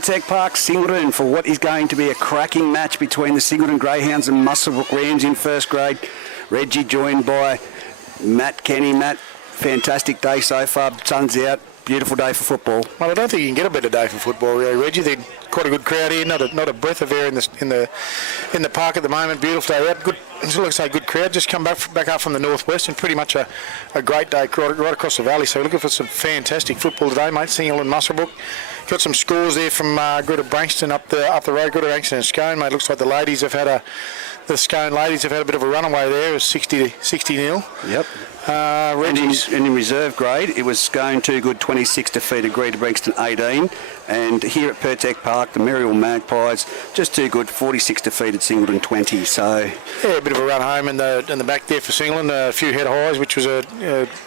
Tech Park, Singleton, for what is going to be a cracking match between the Singleton Greyhounds and Muswellbrook Rams in first grade. Reggie joined by Matt Kenny. Matt, fantastic day so far. Sun's out. Beautiful day for football. Well, I don't think you can get a better day for football, really, Reggie. They're quite a good crowd here. Not a breath of air in the park at the moment. Beautiful day out. Good. Like I say, good crowd. Just come back up from the northwest, and pretty much a great day right across the valley. So we're looking for some fantastic football today, mate. Singleton and Muswellbrook. Got some scores there from Greta Brankston up the road. Greta Brankston and Scone, mate. Looks like the Scone ladies have had a bit of a runaway there. It was 60-0. Yep. And in reserve grade, it was Scone 2 good, 26 defeated Greta Brankston 18. And here at Tech Park, the Merrill Magpies just 2 good, 46 defeated Singleton 20. So yeah, a bit of a run home in the back there for Singleton. A few head highs, which was a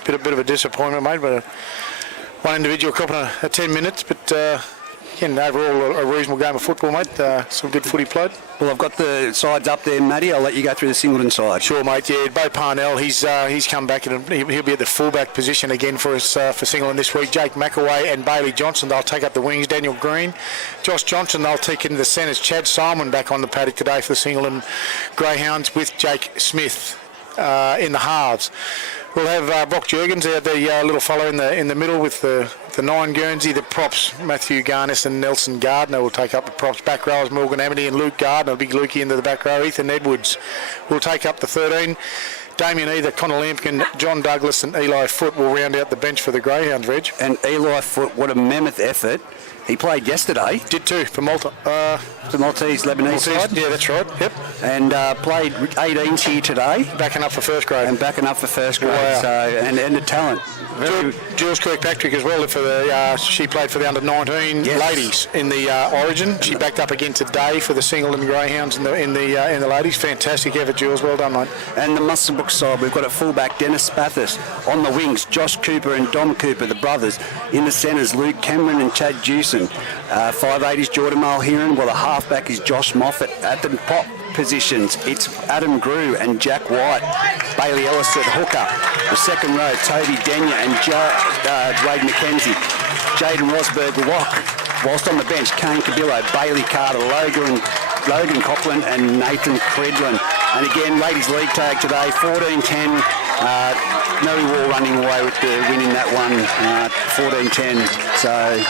bit of a disappointment, mate. But one individual copping a 10 minutes, but. Again, overall a reasonable game of football, mate. Some good footy played. Well, I've got the sides up there, Matty. I'll let you go through the Singleton side. Sure, mate. Yeah, Bo Parnell, he's come back and he'll be at the fullback position again for us for Singleton this week. Jake McAway and Bailey Johnson, they'll take up the wings. Daniel Green, Josh Johnson, they'll take into the centres. Chad Simon back on the paddock today for the Singleton Greyhounds with Jake Smith in the halves. We'll have Brock Jurgens, the little fellow in the middle with the 9 Guernsey. The props, Matthew Garnis and Nelson Gardner will take up the props. Back rowers, Morgan Amity and Luke Gardner, big Lukey into the back row. Ethan Edwards will take up the 13. Damien Either, Connor Lampkin, John Douglas and Eli Foote will round out the bench for the Greyhounds, Reg. And Eli Foote, what a mammoth effort. He played yesterday. Did too, for Malta. The Maltese Lebanese side. Yeah, that's right. Yep. And played 18s here today. Backing up for first grade. And backing up for first grade. Wow. So, and the talent. Jules Kirkpatrick as well. She played for the under-19 ladies in the Origin. She backed up again today for the Singleton Greyhounds in the ladies. Fantastic effort, Jules. Well done, mate. And the Muswellbrook side, we've got at fullback Dennis Spathis. On the wings, Josh Cooper and Dom Cooper, the brothers. In the centres, Luke Cameron and Chad Jewson. 5'8" is Jordan Mulheron. Well, the halfback is Josh Moffat. At the pop positions, it's Adam Grew and Jack White. Bailey Ellis at hooker. The second row, Toby Denya and Wade McKenzie. Jaden Rosberg lock. Whilst on the bench, Kane Cabillo, Bailey Carter, Logan Copland and Nathan Credlin. And again, ladies league tag today, 14-10. Mary Wall running away with the win in that one, 14-10. So.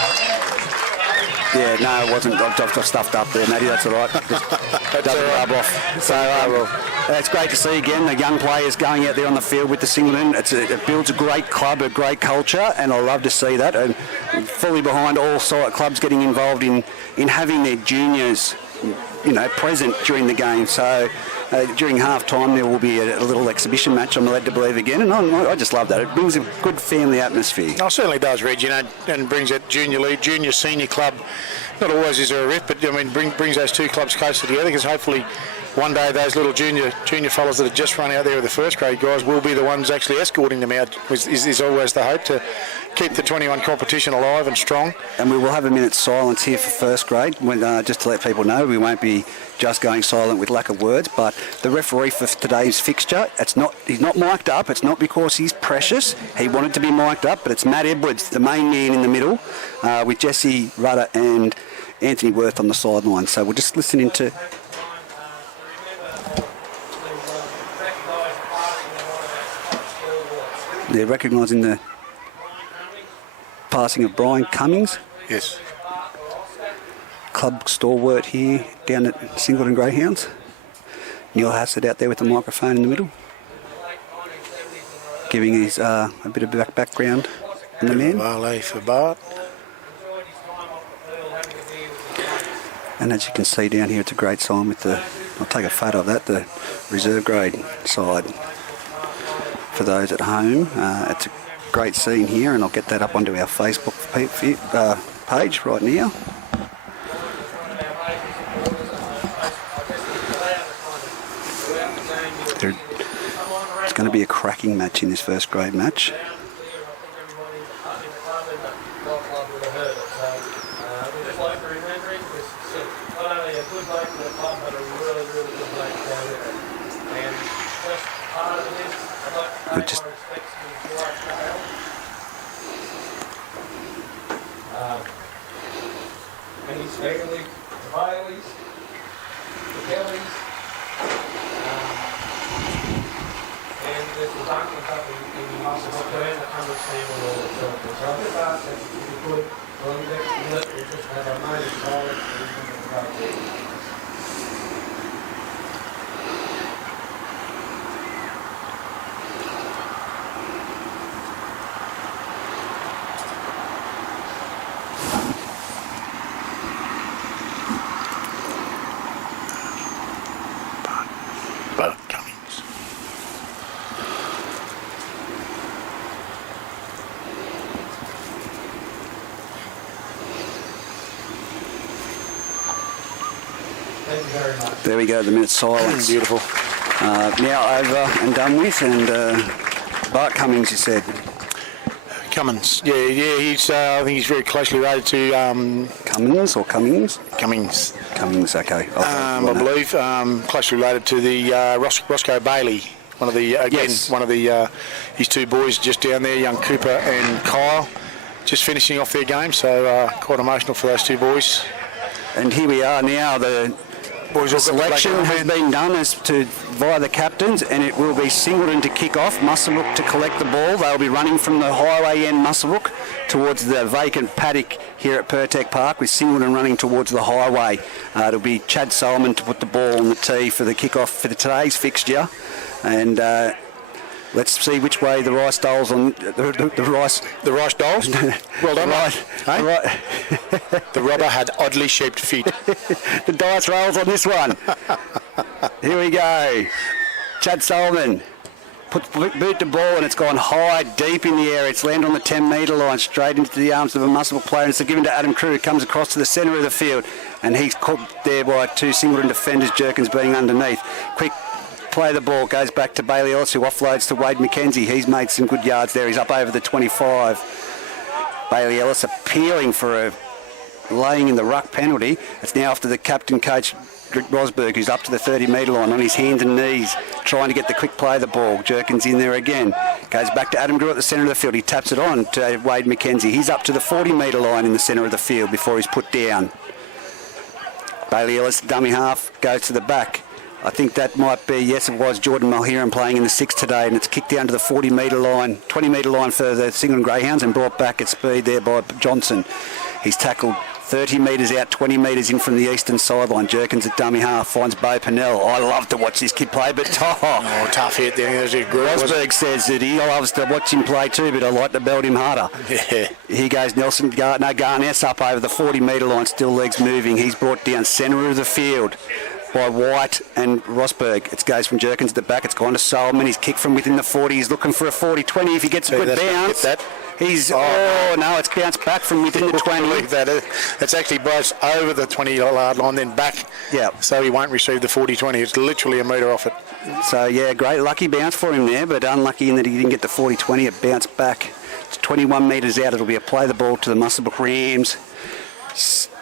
Yeah, no, it wasn't. I've stuffed up there, Matty. That's all right. Doesn't rub off. So it's great to see again the young players going out there on the field with the Singleton. It builds a great club, a great culture, and I love to see that. And fully behind all clubs getting involved in having their juniors, present during the game. So during half time there will be a little exhibition match, I'm led to believe, again, and I just love that. It brings a good family atmosphere. Oh, it certainly does, Reg, and brings that junior league, junior senior club. Not always is there a rift, but brings those two clubs closer together, because hopefully one day those little junior fellas that have just run out there with the first grade guys will be the ones actually escorting them out, is always the hope, to keep the 21 competition alive and strong. And we will have a minute's silence here for first grade, just to let people know we won't be just going silent with lack of words, but the referee for today's fixture, he's not mic'd up. It's not because he's precious. He wanted to be mic'd up, but it's Matt Edwards, the main man in the middle, with Jesse Rudder and Anthony Worth on the sideline. So we're just listening to... They're recognising the passing of Brian Cummings. Yes. Club stalwart here down at Singleton Greyhounds. Neil Hassett out there with the microphone in the middle, giving his a bit of background on the man. Valet for Bart. And as you can see down here, it's a great sign with I'll take a photo of that, the reserve grade side. For those at home, it's a great scene here, and I'll get that up onto our Facebook page right now. It's going to be a cracking match in this first grade match. Just And Baileys, Bailey, the Baileys, the Kellys, and there's the Duncan Cup in Muswellbrook and the 100 Samuel all the time. So I just asked that if you could, well, you next minute, we'll just have our main solid and go there. Cummings. Thank you very much. There we go, the minute silence. Beautiful. Now over and done with, and Bart Cummings, you said. Cummins. Yeah, he's. I think he's very closely related to Cummins or Cummings? Cummings. Cummings, okay. I believe closely related to the Roscoe Bailey. One of the Yes. one of the his two boys just down there, young Cooper and Kyle, just finishing off their game. So quite emotional for those two boys. And here we are now. The Boys all got the selection black has been done as to via the captains, and it will be Singleton to kick off, Muswellbrook to collect the ball. They'll be running from the highway end Muswellbrook towards the vacant paddock here at Pertec Park, with Singleton running towards the highway. It'll be Chad Solomon to put the ball on the tee for the kick-off for today's fixture, and let's see which way the rice dolls on the rice. The Rice Dolls. Well done, Right, Hey? right. The rubber had oddly shaped feet. The dice rolls on this one. Here we go. Chad Solomon boot the ball, and it's gone high, deep in the air. It's landed on the 10-metre line, straight into the arms of a Muswellbrook player, and it's given to Adam Crew, who comes across to the centre of the field, and he's caught there by two Singleton defenders, Jerkins being underneath. Quick play the ball, goes back to Bailey Ellis, who offloads to Wade McKenzie. He's made some good yards there. He's up over the 25. Bailey Ellis appealing for a laying in the ruck penalty. It's now after the captain coach Rosberg, who's up to the 30-metre line on his hands and knees trying to get the quick play of the ball. Jerkins in there again. Goes back to Adam Grew at the centre of the field. He taps it on to Wade McKenzie. He's up to the 40-metre line in the centre of the field before he's put down. Bailey Ellis, dummy half, goes to the back. I think that might be, yes it was, Jordan Mulheron playing in the 6 today, and it's kicked down to the 40-metre line, 20-metre line for the Singleton Greyhounds, and brought back at speed there by Johnson. He's tackled 30 metres out, 20 metres in from the eastern sideline. Jerkins at dummy half finds Bo Pennell. I love to watch this kid play, but Tough hit there. There's a group. Rosberg says that he loves to watch him play too, but I like to belt him harder. Yeah. Here goes Nelson Garness up over the 40-metre line, still legs moving. He's brought down centre of the field by White and Rosberg. It goes from Jerkins at the back. It's gone to Solomon. He's kicked from within the 40. He's looking for a 40-20 if he gets a good bounce. He's no, it's bounced back from within the 20. It's actually bounced over the 20-yard line, then back. Yeah. So he won't receive the 40-20. It's literally a metre off it. So yeah, great lucky bounce for him there, but unlucky in that he didn't get the 40-20. It bounced back. It's 21 metres out. It'll be a play the ball to the Muswellbrook Rams.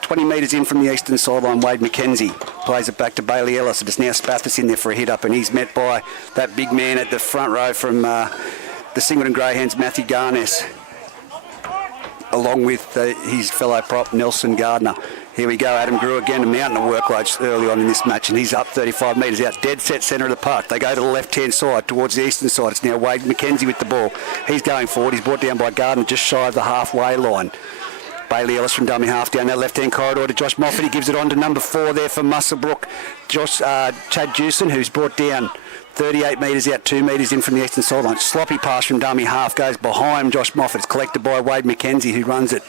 20 metres in from the eastern sideline, Wade McKenzie plays it back to Bailey Ellis. It's now Spathis in there for a hit up, and he's met by that big man at the front row from the Singleton Greyhounds, Matthew Garness, along with his fellow prop Nelson Gardner. Here we go, Adam Grew again, a mountain of workload early on in this match, and he's up 35 metres out, dead set centre of the park. They go to the left-hand side, towards the eastern side. It's now Wade McKenzie with the ball. He's going forward. He's brought down by Gardner just shy of the halfway line. Bailey Ellis from dummy half down that left-hand corridor to Josh Moffat. He gives it on to number 4 there for Muswellbrook, Chad Jewson, who's brought down 38 metres out, 2 metres in from the eastern sideline. Sloppy pass from dummy half, goes behind Josh Moffat. It's collected by Wade McKenzie, who runs it.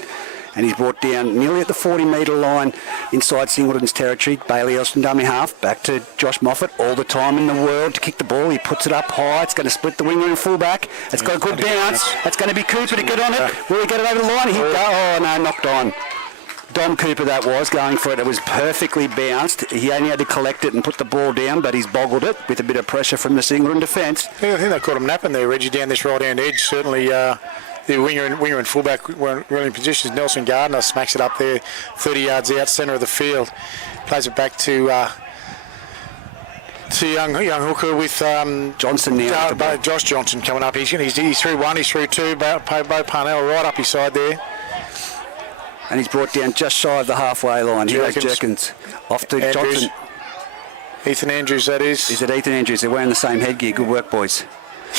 And he's brought down nearly at the 40-metre line inside Singleton's territory. Bailey Ellis from dummy half, back to Josh Moffat. All the time in the world to kick the ball. He puts it up high. It's going to split the winger and fullback. It's got a good bounce. That's going to be Cooper to get on it. Will he get it over the line? Oh, no, knocked on. Dom Cooper that was, going for it. It was perfectly bounced. He only had to collect it and put the ball down, but he's boggled it with a bit of pressure from the Singleton defence. Yeah, I think they caught him napping there, Reggie, down this right-hand edge. Certainly the winger and fullback were in positions. Nelson Gardner smacks it up there, 30 yards out, centre of the field. Plays it back to young hooker with Johnson now. Josh Johnson coming up. He's through one, he's through two. Bo Parnell right up his side there. and he's brought down just shy of the halfway line. Here goes Jerkins. Off to Andrews. Johnson. Ethan Andrews, that is. Is it Ethan Andrews? They're wearing the same headgear. Good work, boys.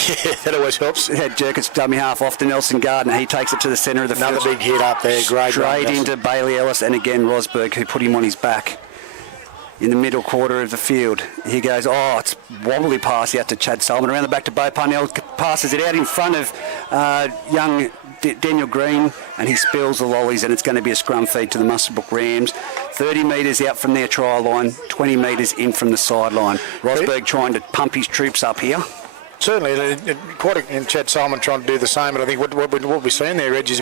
Yeah, that always helps. Had Jerkins dummy half off to Nelson Gardner. He takes it to the centre of the field. Another big hit up there. Great. Straight into Bailey Ellis, and again Rosberg, who put him on his back in the middle quarter of the field. He goes, it's wobbly pass out to Chad Sullivan. Around the back to Bo Parnell. Passes it out in front of young Daniel Green, and he spills the lollies, and it's going to be a scrum feed to the Muswellbrook Rams. 30 metres out from their try line, 20 metres in from the sideline. Rosberg trying to pump his troops up here. Certainly, and Chad Solomon trying to do the same, but I think what we're seeing there, Reg, is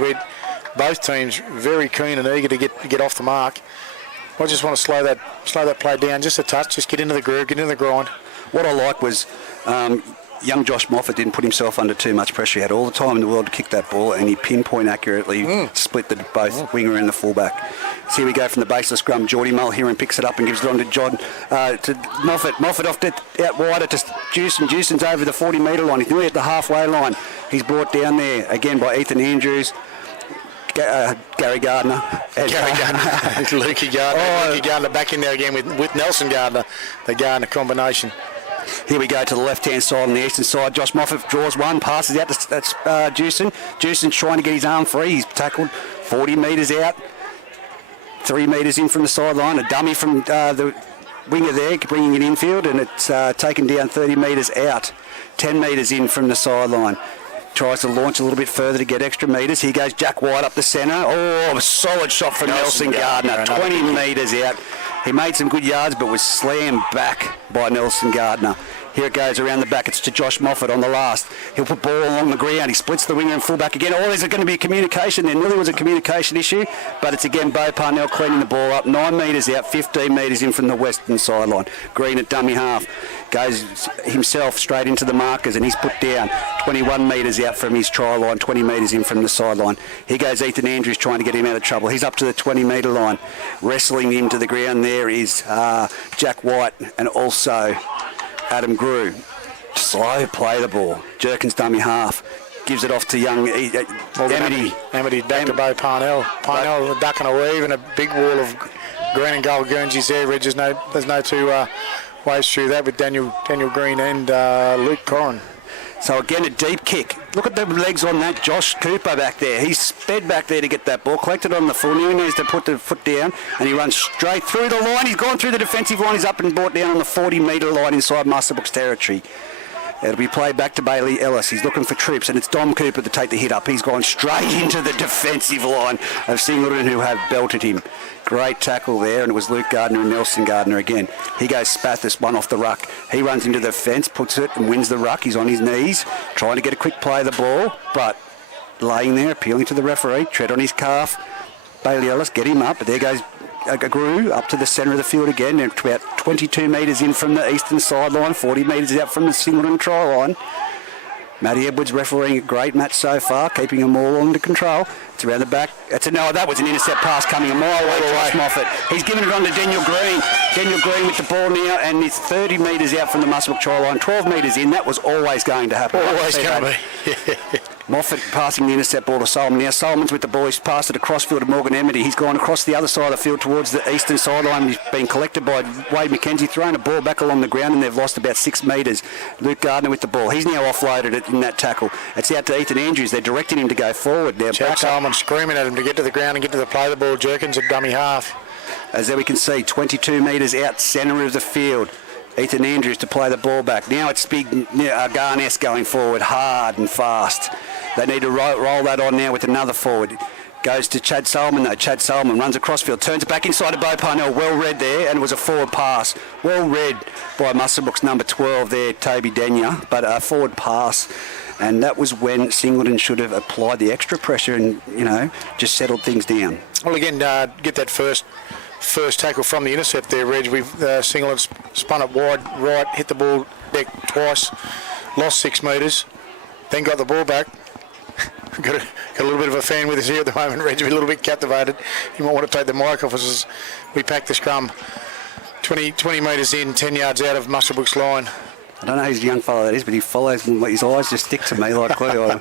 both teams very keen and eager to get off the mark. I just want to slow that play down just a touch, just get into the groove, get into the grind. What I like was young Josh Moffat didn't put himself under too much pressure. He had all the time in the world to kick that ball, and he pinpoint accurately split both winger and the fullback. So here we go from the baseless scrum. Geordie Mulheron picks it up and gives it on to to Moffat. Moffat off to out wider to Jewson. Jewson's over the 40-metre line. He's nearly at the halfway line. He's brought down there again by Ethan Andrews. Gary Gardner. Lukey Gardner. Lukey Gardner back in there again with Nelson Gardner, the Gardner combination. Here we go to the left-hand side on the eastern side. Josh Moffat draws one, passes out to Jewson. Jewson's trying to get his arm free. He's tackled 40 metres out, 3 metres in from the sideline. A dummy from the winger there, bringing it infield, and it's taken down 30 metres out, 10 metres in from the sideline. Tries to launch a little bit further to get extra metres. Here goes Jack White up the centre. A solid shot from Nelson Gardner. 20 metres out. He made some good yards, but was slammed back by Nelson Gardner. Here it goes around the back. It's to Josh Moffat on the last. He'll put ball along the ground. He splits the winger and fullback again. There's going to be a communication there. Nearly was a communication issue, but it's again Bo Parnell cleaning the ball up. 9 metres out, 15 metres in from the western sideline. Green at dummy half. Goes himself straight into the markers, and he's put down 21 metres out from his try line, 20 metres in from the sideline. Here goes Ethan Andrews trying to get him out of trouble. He's up to the 20-metre line. Wrestling him to the ground there is Jack White and also Adam Grew. Slow play the ball. Jerkins dummy half. Gives it off to young Amity. Amity back to Bo Parnell. Parnell a duck and a weave and a big wall of green and gold Guernseys there, Reg. There's no two ways through that with Daniel Green and Luke Corrin. So again, a deep kick. Look at the legs on that Josh Cooper back there. He's sped back there to get that ball, collected on the full. Now he needs to put the foot down, and he runs straight through the line. He's gone through the defensive line. He's up and brought down on the 40-metre line inside Muswellbrook's territory. It'll be played back to Bailey Ellis. He's looking for troops, and it's Dom Cooper to take the hit up. He's gone straight into the defensive line of Singleton, who have belted him. Great tackle there, and it was Luke Gardner and Nelson Gardner again. He goes Spathis, one off the ruck. He runs into the fence, puts it, and wins the ruck. He's on his knees, trying to get a quick play of the ball, but laying there, appealing to the referee, tread on his calf. Bailey Ellis, get him up, but there goes Grew up to the centre of the field again. They're about 22 metres in from the eastern sideline, 40 metres out from the Singleton try line. Matty Edwards refereeing a great match so far, keeping them all under control. It's around the back. That was an intercept pass coming a mile away. Josh Moffat. He's given it on to Daniel Green. Daniel Green with the ball now, and it's 30 metres out from the Muswellbrook try line, 12 metres in. That was always going to happen. Always going to be. Moffat passing the intercept ball to Solomon. Now Solomon's with the ball. He's passed it across field to Morgan Amity. He's gone across the other side of the field towards the eastern sideline. He's been collected by Wade McKenzie, throwing a ball back along the ground, and they've lost about 6 metres. Luke Gardner with the ball. He's now offloaded it in that tackle. It's out to Ethan Andrews. They're directing him to go forward now. Jack Solomon screaming at him to get to the ground and get to the play the ball. Jerkins at dummy half. As there we can see, 22 metres out centre of the field. Ethan Andrews to play the ball back. Now it's big Garness going forward, hard and fast. They need to roll that on now with another forward. Goes to Chad Solomon though. Chad Solomon runs across field, turns it back inside to Bo Parnell. Well read there, and it was a forward pass. Well read by Muswellbrook's number 12 there, Toby Denya, but a forward pass. And that was when Singleton should have applied the extra pressure and, just settled things down. Well, again, get that first tackle from the intercept there, Reg. We've Singleton spun it wide right, hit the ball deck twice, lost 6 metres, then got the ball back. got a little bit of a fan with us here at the moment, Reg. We're a little bit captivated. You might want to take the mic off us as we pack the scrum. 20 metres in, 10 yards out of Muswellbrook's line. I don't know who's the young fellow that is, but he follows, his eyes just stick to me like glue.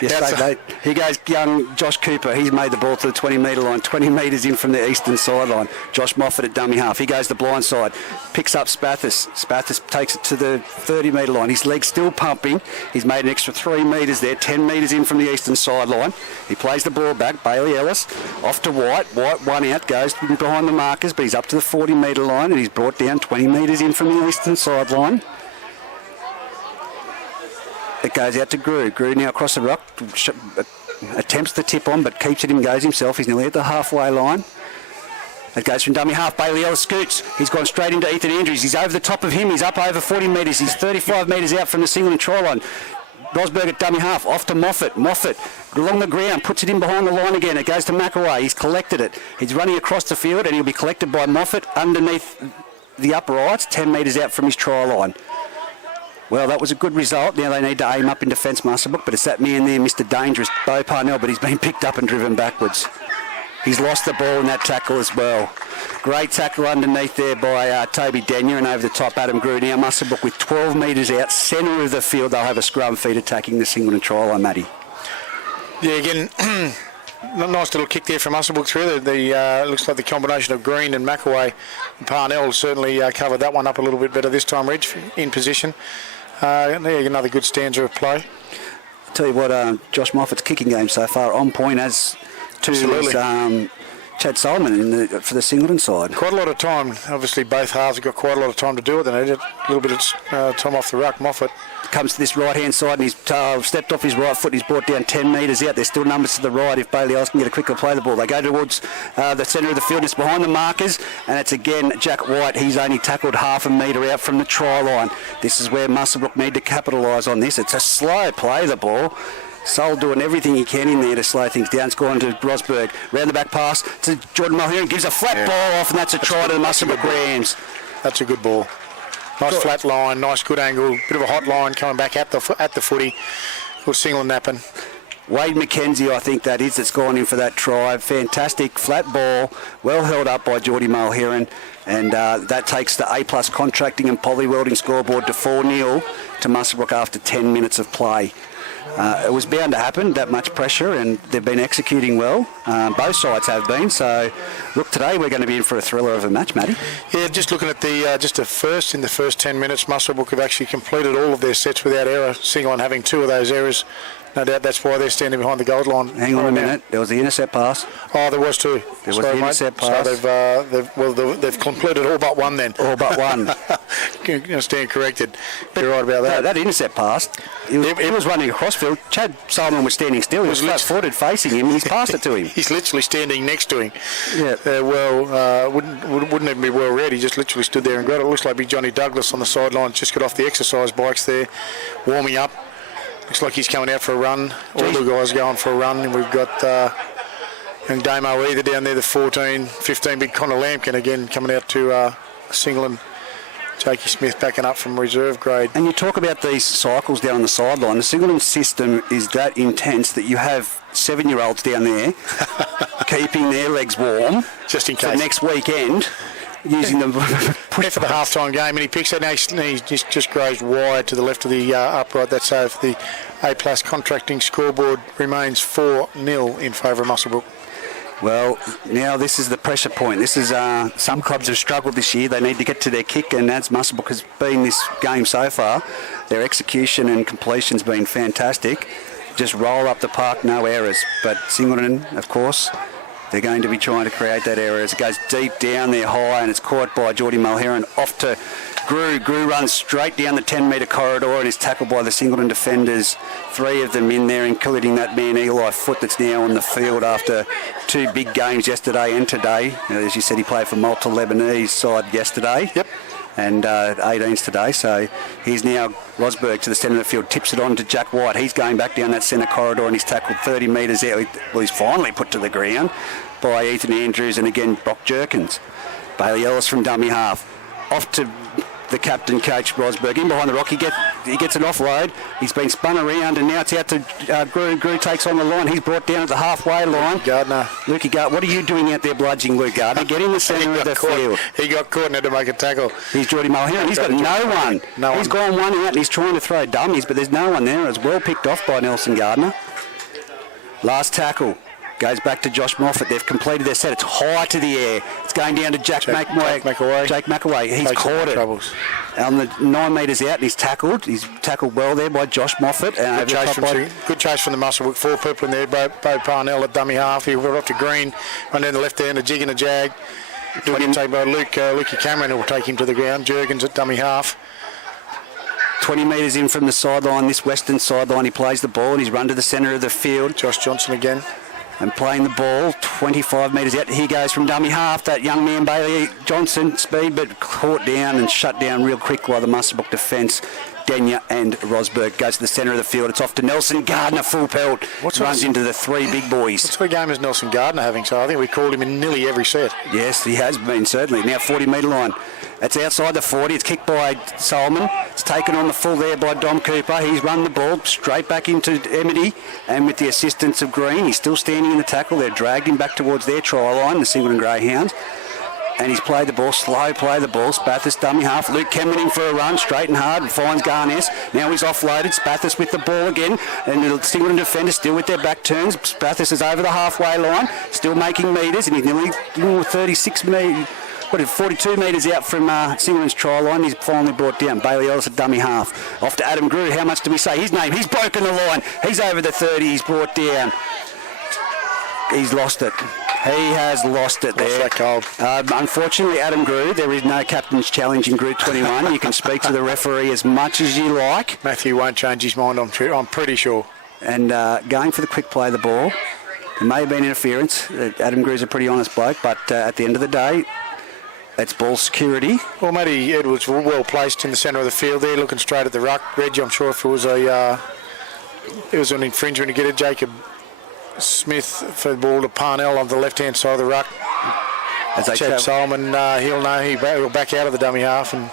Here goes young Josh Cooper. He's made the ball to the 20-metre line, 20 metres in from the eastern sideline. Josh Moffat at dummy half. He goes the blind side, picks up Spathis. Spathis takes it to the 30-metre line. His leg's still pumping. He's made an extra 3 metres there, 10 metres in from the eastern sideline. He plays the ball back. Bailey Ellis off to White. White one out, goes behind the markers, but he's up to the 40-metre line and he's brought down 20 metres in from the eastern sideline. It goes out to Grew. Grew now across the rock, attempts to tip on, but keeps it in, goes himself. He's nearly at the halfway line. It goes from dummy half. Bailey Ellis scoots. He's gone straight into Ethan Andrews. He's over the top of him. He's up over 40 metres. He's 35 metres out from the Singleton try line. Rosberg at dummy half, off to Moffat. Moffat along the ground, puts it in behind the line again. It goes to McAway. He's collected it. He's running across the field and he'll be collected by Moffat underneath the uprights, 10 metres out from his try line. Well, that was a good result. Now they need to aim up in defence, Muswellbrook, but it's that man there, Mr. Dangerous, Bo Parnell, but he's been picked up and driven backwards. He's lost the ball in that tackle as well. Great tackle underneath there by Toby Denyer, and over the top Adam Grew. Now Muswellbrook with 12 metres out, centre of the field. They'll have a scrum feed attacking the Singleton try line, Matty. Yeah, again, nice little kick there from Muswellbrook through. Looks like the combination of Green and McAway and Parnell certainly covered that one up a little bit better this time, Reg, in position. Another good stanza of play. I'll tell you what, Josh Moffat's kicking game so far on point as to his, Chad Solomon for the Singleton side. Quite a lot of time. Obviously, both halves have got quite a lot of time to do it. They needed a little bit of time off the ruck. Moffat comes to this right-hand side and he's stepped off his right foot. He's brought down 10 metres out. There's still numbers to the right if Bailey Ellis can get a quicker play the ball. They go towards the centre of the field. It's behind the markers, and it's again Jack White. He's only tackled half a metre out from the try line. This is where Muswellbrook need to capitalise on this. It's a slow play, the ball. Sol doing everything he can in there to slow things down. It's gone to Rosberg. Round the back pass to Jordan Mulheron. Gives a flat ball off, and that's a try to the Muswellbrook Rams. That's a good ball. Nice flat line, nice good angle. Bit of a hot line coming back at the footy. Good single napping. Wade McKenzie, I think that is, that's gone in for that try. Fantastic flat ball, well held up by Geordie Mulheron, and that takes the A+ contracting and poly welding scoreboard to 4-0 to Muswellbrook after 10 minutes of play. It was bound to happen, that much pressure, and they've been executing well. Both sides have been. So, look, today we're going to be in for a thriller of a match, Matty. Yeah, just looking at the first 10 minutes, Muswellbrook have actually completed all of their sets without error. Singleton having 2 of those errors. No doubt that's why they're standing behind the goal line. Hang on a minute. There was the intercept pass. Oh, there was 2. There was the intercept pass. So they've completed all but 1 then. All but 1. Stand corrected. You're right about that. That intercept pass, he was running across field. Chad Solomon was standing still. He was flat-footed facing him, and he's passed it to him. He's literally standing next to him. Yeah. Wouldn't even be well read. He just literally stood there and got it. It looks like Johnny Douglas on the sideline. Just got off the exercise bikes there, warming up. Looks like he's coming out for a run. All the guys going for a run, and we've got young Damo either down there, the 14, 15, big Connor Lampkin again coming out to Singleton. Jakey Smith backing up from reserve grade. And you talk about these cycles down on the sideline. The Singleton system is that intense that you have 7-year-olds down there keeping their legs warm just in case for next weekend. Using them for the half-time game, and he picks it and he just goes wide to the left of the upright. That's over. The A+ contracting scoreboard remains 4-0 in favour of Muswellbrook. Well, now this is the pressure point. This is some clubs have struggled this year. They need to get to their kick, and as Muswellbrook has been this game so far, their execution and completion's been fantastic. Just roll up the park, no errors. But Singleton, of course, they're going to be trying to create that error as it goes deep down there high, and it's caught by Geordie Mulheron off to Grew. Grew runs straight down the 10-metre corridor and is tackled by the Singleton defenders. 3 of them in there, including that man Eli Foot that's now on the field after 2 big games yesterday and today. As you said, he played for Malta Lebanese side yesterday. Yep. And 18s today, so he's now Rosberg to the centre of the field, tips it on to Jack White. He's going back down that centre corridor and he's tackled 30 metres out. Well, he's finally put to the ground by Ethan Andrews and again Brock Jerkins. Bailey Ellis from dummy half. Off to the captain, coach Rosberg. In behind the rock, he he gets an offload. He's been spun around, and now it's out to Grew. Grew takes on the line. He's brought down at the halfway line. Gardner. Lukey Gardner, what are you doing out there bludging Luke Gardner? Get in the centre of the field. He got caught and had to make a tackle. He's Geordie Mulheron. He's got no one. He's gone one out and he's trying to throw dummies, but there's no one there. It's well picked off by Nelson Gardner. Last tackle. Goes back to Josh Moffat. They've completed their set. It's high to the air. It's going down to Jake McAway. Jake McAway. He's caught it. Troubles. On the 9 metres out, and he's tackled. He's tackled well there by Josh Moffat. Good chase from the Muswellbrook. 4 people in there. Bo Parnell at dummy half. He went off to Green. And then the left hand, a jig and a jag. Taken by Lukey Cameron, who will take him to the ground. Jurgens at dummy half. 20 metres in from the sideline, this western sideline. He plays the ball and he's run to the centre of the field. Josh Johnson again. And playing the ball 25 metres out. He goes from dummy half. That young man, Bailey Johnson, speed, but caught down and shut down real quick by the Muswellbrook defence. Denya and Rosberg goes to the centre of the field. It's off to Nelson Gardner, full pelt. Runs into the 3 big boys. What sort of game is Nelson Gardner having? So I think we called him in nearly every set. Yes, he has been, certainly. Now 40 metre line. It's outside the 40. It's kicked by Solomon. It's taken on the full there by Dom Cooper. He's run the ball straight back into Emity, and with the assistance of Green, he's still standing in the tackle. They've dragged him back towards their try line, the Singleton Greyhounds. And he's played the ball, slow play the ball. Spathis dummy half. Luke Cameron in for a run, straight and hard, and finds Garnes. Now he's offloaded. Spathis with the ball again. And the Singleton defenders still with their back turns. Spathis is over the halfway line, still making metres, and he's nearly 36 metres. 42 metres out from Singleton's try line. He's finally brought down. Bailey Ellis at dummy half. Off to Adam Grew. How much do we say? His name. He's broken the line. He's over the 30. He's brought down. He's lost it. He has lost it there. Unfortunately, Adam Grew, there is no captain's challenge in Group 21. You can speak to the referee as much as you like. Matthew won't change his mind, I'm pretty sure. And going for the quick play of the ball. There may have been interference. Adam Grew's a pretty honest bloke, but at the end of the day, it's ball security. Well, Matty Edwards well placed in the centre of the field there, looking straight at the ruck. Reggie, I'm sure if it was an infringement to get it, Jacob Smith for the ball to Parnell on the left-hand side of the ruck. As they Chad Solomon, he'll know he'll back out of the dummy half, and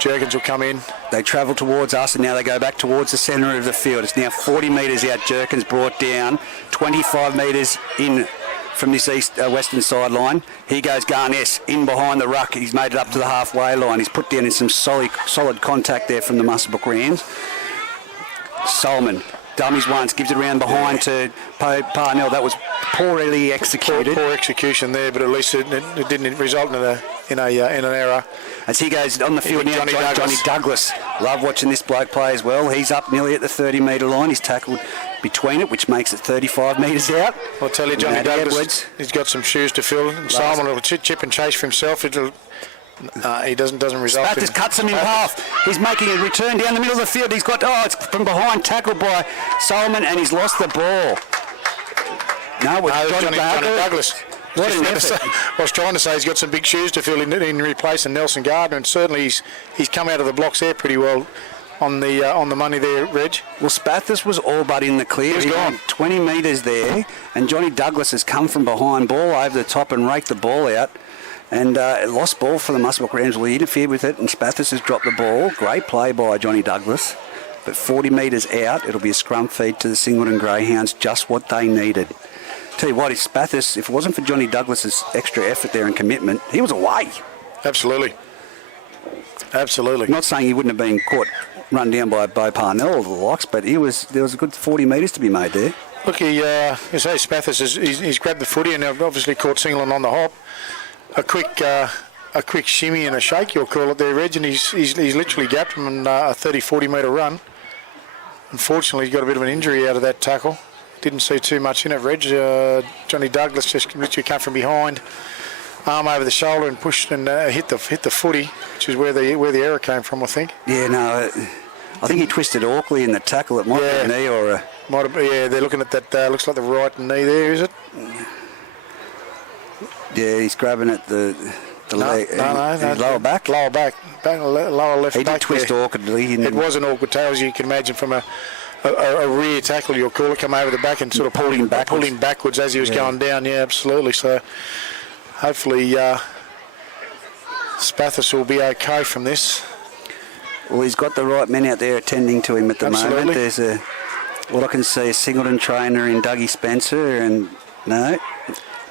Jurgens will come in. They travel towards us, and now they go back towards the centre of the field. It's now 40 metres out. Jurgens brought down 25 metres in from this western sideline. Here goes Garnes in behind the ruck. He's made it up to the halfway line. He's put down in some solid contact there from the Muswellbrook Rams. Solomon dummies once, gives it around behind to Parnell. That was poorly executed. Poor execution there, but at least it didn't result in an error. As he goes on the field now, Johnny Douglas. Love watching this bloke play as well. He's up nearly at the 30 metre line. He's tackled between it, which makes it 35 metres out. I'll tell you, Johnny Douglas, he's got some shoes to fill. And Simon will chip and chase for himself. He doesn't result. Spathis cuts him in half. He's making a return down the middle of the field. He's got, it's from behind, tackled by Solomon, and he's lost the ball. No, it's Johnny Douglas. What an effort. I was trying to say he's got some big shoes to fill in replacing Nelson Gardner, and certainly he's come out of the blocks there pretty well on the money there, Reg. Well, Spathis was all but in the clear. He's gone 20 metres there, and Johnny Douglas has come from behind, ball over the top and raked the ball out. And lost ball for the Muswellbrook Rams. Will interfere with it, and Spathis has dropped the ball. Great play by Johnny Douglas. But 40 metres out, it'll be a scrum feed to the Singleton Greyhounds, just what they needed. Tell you what, if Spathis, if it wasn't for Johnny Douglas's extra effort there and commitment, he was away. Absolutely. I'm not saying he wouldn't have been caught, run down by Bo Parnell or the likes, but there was a good 40 metres to be made there. Look, Spathis he's grabbed the footy and obviously caught Singleton on the hop. A quick shimmy and a shake, you'll call it there, Reg, and he's literally gapped him in a 30-40 metre run. Unfortunately, he's got a bit of an injury out of that tackle. Didn't see too much in it, Reg. Johnny Douglas just literally came from behind, arm over the shoulder and pushed and hit the footy, which is where the error came from, I think. Yeah, no, I think he twisted awkwardly in the tackle. It might be a knee or a... Might have, yeah, they're looking at that. Looks like the right knee there, is it? Yeah, he's grabbing at the leg. No, lower back? Lower back. Lower left back. He did twist awkwardly. It was an awkward tail, as you can imagine, from a rear tackle, you'll call it, come over the back and sort of pulled him backwards as he was going down. Yeah, absolutely. So hopefully Spathis will be okay from this. Well, he's got the right men out there attending to him at the Absolutely. moment. There's what I can see, a Singleton trainer in Dougie Spencer, and no.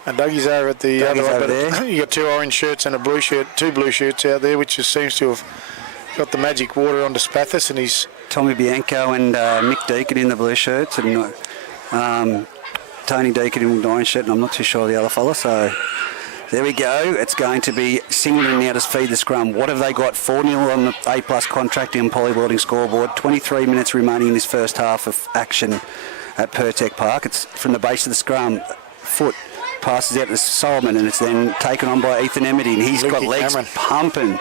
And Dougie's over at the other Dougie's one. over there. You got 2 orange shirts and a blue shirt, 2 blue shirts out there, which just seems to have got the magic water onto Spathis, and he's Tommy Bianco and Mick Deacon in the blue shirts, and Tony Deacon in the orange shirt, and I'm not too sure of the other fella, so there we go. It's going to be Singleton now to feed the scrum. What have they got? 4-0 on the A-plus contracting and polywelding scoreboard. 23 minutes remaining in this first half of action at Pertec Park. It's from the base of the scrum. Foot passes out to Solomon, and it's then taken on by Ethan Emity, and he's got Lukey legs Cameron pumping.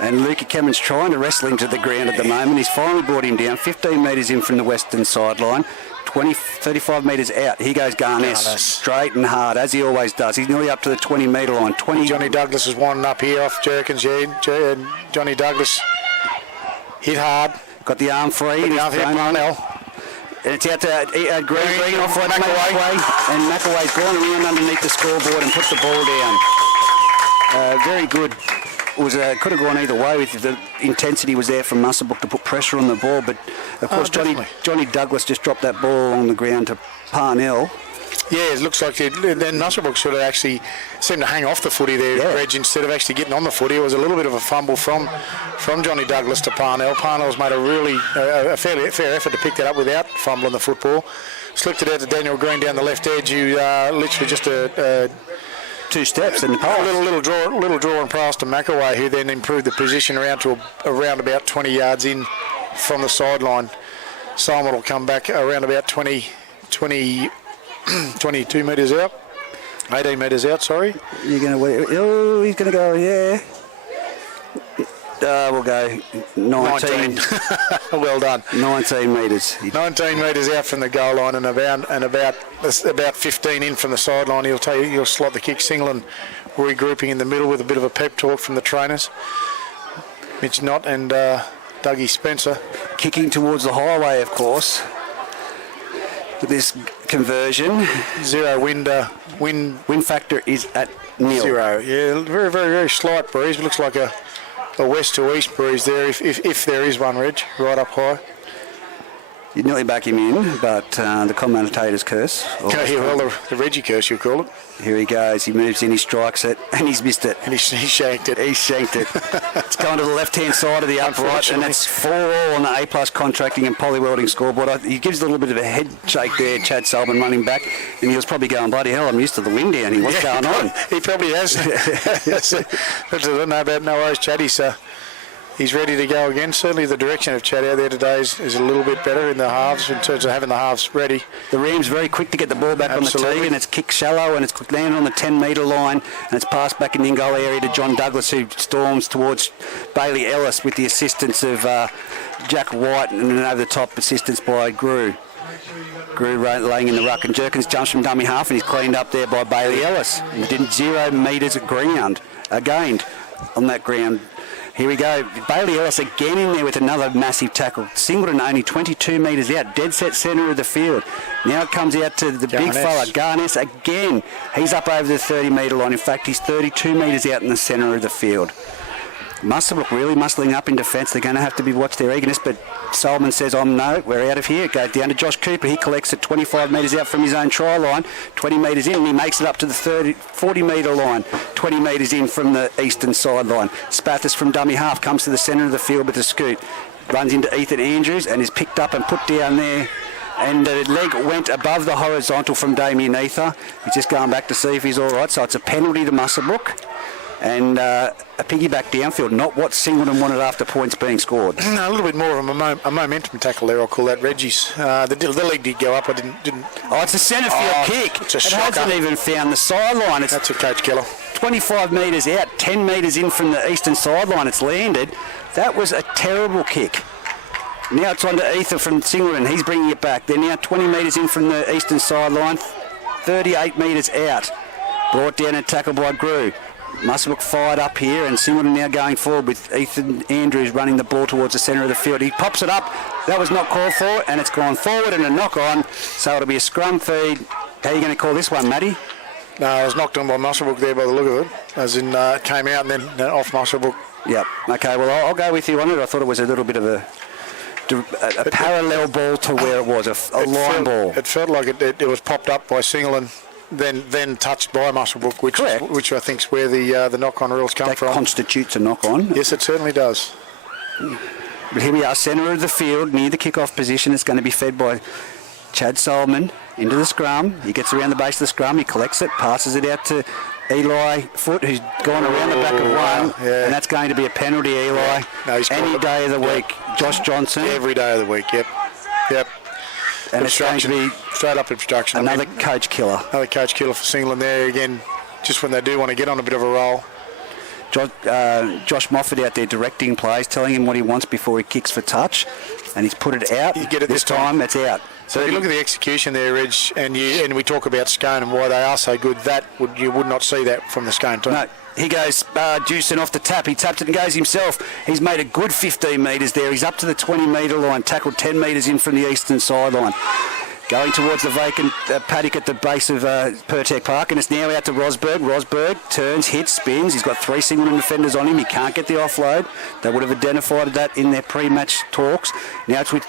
And Lukey Cameron's trying to wrestle him to the ground at the moment. He's finally brought him down, 15 metres in from the western sideline, 35 metres out. Here goes Garnes, straight and hard, as he always does. He's nearly up to the 20-metre line. Johnny Douglas is winding up here off Jerkins. Johnny Douglas hit hard. Got the arm free. The arm hit Parnell. And it's out to Green off right McAway. And McAway's gone around underneath the scoreboard and put the ball down. Very good. Could have gone either way. With the intensity was there from Muswellbrook to put pressure on the ball, but of course Johnny Douglas just dropped that ball on the ground to Parnell. Yeah, it looks like then Muswellbrook sort of actually seemed to hang off the footy there, Reg, instead of actually getting on the footy. It was a little bit of a fumble from Johnny Douglas to Parnell. Parnell's made a fair effort to pick that up without fumbling the football. Slipped it out to Daniel Green down the left edge, who literally just 2 steps and little draw and pass to McAway, who then improved the position around about 20 yards in from the sideline. Solomon will come back around about 22 metres out. 18 metres out, sorry. You're going to... Oh, he's going to go, yeah. We'll go 19. Well done. 19 metres. 19 metres out from the goal line and about 15 in from the sideline. He'll slot the kick. Singleton regrouping in the middle with a bit of a pep talk from the trainers. Mitch Knott and Dougie Spencer. Kicking towards the highway, of course. With this conversion. Zero wind factor is at 0. 0. Yeah, very, very, very slight breeze. It looks like a west to east breeze there, if there is one, Reg, right up high. You'd nearly back him in, but the commentator's curse. Well, the Reggie curse, you'll call it. Here he goes. He moves in, he strikes it, and he's missed it. And he shanked it. He shanked it. It's going to the left-hand side of the upright, and it's 4-all on the A-plus contracting and polywelding scoreboard. He gives a little bit of a head shake there, Chad Sullivan running back, and he was probably going, bloody hell, I'm used to the wind down here. What's going on? He probably has. I don't know about no worries, Chad. He's ready to go again. Certainly the direction of Chad out there today is a little bit better in the halves in terms of having the halves ready. The Rams very quick to get the ball back on the tee, and it's kicked shallow, and it's landed on the 10-metre line, and it's passed back in the in-goal area to John Douglas, who storms towards Bailey Ellis with the assistance of Jack White and an over-the-top assistance by Grew. Grew laying in the ruck, and Jerkins jumps from dummy half, and he's cleaned up there by Bailey Ellis. And didn't 0 metres of ground gained on that ground. Here we go. Bailey Ellis again in there with another massive tackle. Singleton only 22 metres out. Dead set centre of the field. Now it comes out to the big fella, Garnes, again. He's up over the 30-metre line. In fact, he's 32 metres out in the centre of the field. Muswellbrook really muscling up in defence. They're going to have to be watch their eagerness, but Solomon says, no, we're out of here. Go down to Josh Cooper. He collects it 25 metres out from his own try line, 20 metres in, and he makes it up to the 40-metre line, 20 metres in from the eastern sideline. Spathis from dummy half comes to the centre of the field with a scoot. Runs into Ethan Andrews and is picked up and put down there. And the leg went above the horizontal from Damien Ether. He's just going back to see if he's all right. So it's a penalty to Muswellbrook. And a piggyback downfield, not what Singleton wanted after points being scored. No, a little bit more of a momentum tackle there, I'll call that Reggie's. The leg did go up, I didn't... Oh, it's a centre field kick. It's a shocker. It hasn't even found the sideline. That's a coach killer. 25 metres out, 10 metres in from the eastern sideline, it's landed. That was a terrible kick. Now it's on to Ether from Singleton. He's bringing it back. They're now 20 metres in from the eastern sideline, 38 metres out. Brought down and tackled by Grew. Muswellbrook fired up here, and Singleton now going forward with Ethan Andrews running the ball towards the centre of the field. He pops it up. That was not called for, and it's gone forward and a knock on. So it'll be a scrum feed. How are you going to call this one, Matty? No, I was knocked on by Muswellbrook there by the look of it. As in, it came out and then off Muswellbrook. Yep. Okay, well, I'll go with you on it. I thought it was a little bit of a parallel ball to where it was, a line ball. It felt like it was popped up by Singleton, then touched by Muswellbrook, which I think is where the knock-on rules come from. That constitutes a knock-on. Yes, it certainly does. But here we are, centre of the field, near the kick-off position. It's going to be fed by Chad Solomon into the scrum. He gets around the base of the scrum, he collects it, passes it out to Eli Foot, who's gone around the back of one, and that's going to be a penalty, Eli. Yeah. No, any day of the week. Josh Johnson. Every day of the week, yep. And it's going to be straight up obstruction. Another coach killer. Another coach killer for Singleton there again, just when they do want to get on a bit of a roll. Josh Moffat out there directing plays, telling him what he wants before he kicks for touch, and he's put it out. You get it this time. It's out. So if you look at the execution there, Reg, and we talk about Scone and why they are so good, you would not see that from the Scone team. No, he goes juicing off the tap. He tapped it and goes himself. He's made a good 15 metres there. He's up to the 20-metre line, tackled 10 metres in from the eastern sideline. Going towards the vacant paddock at the base of Pertec Park, and it's now out to Rosberg. Rosberg turns, hits, spins. He's got 3 Singleton defenders on him. He can't get the offload. They would have identified that in their pre-match talks. Now it's with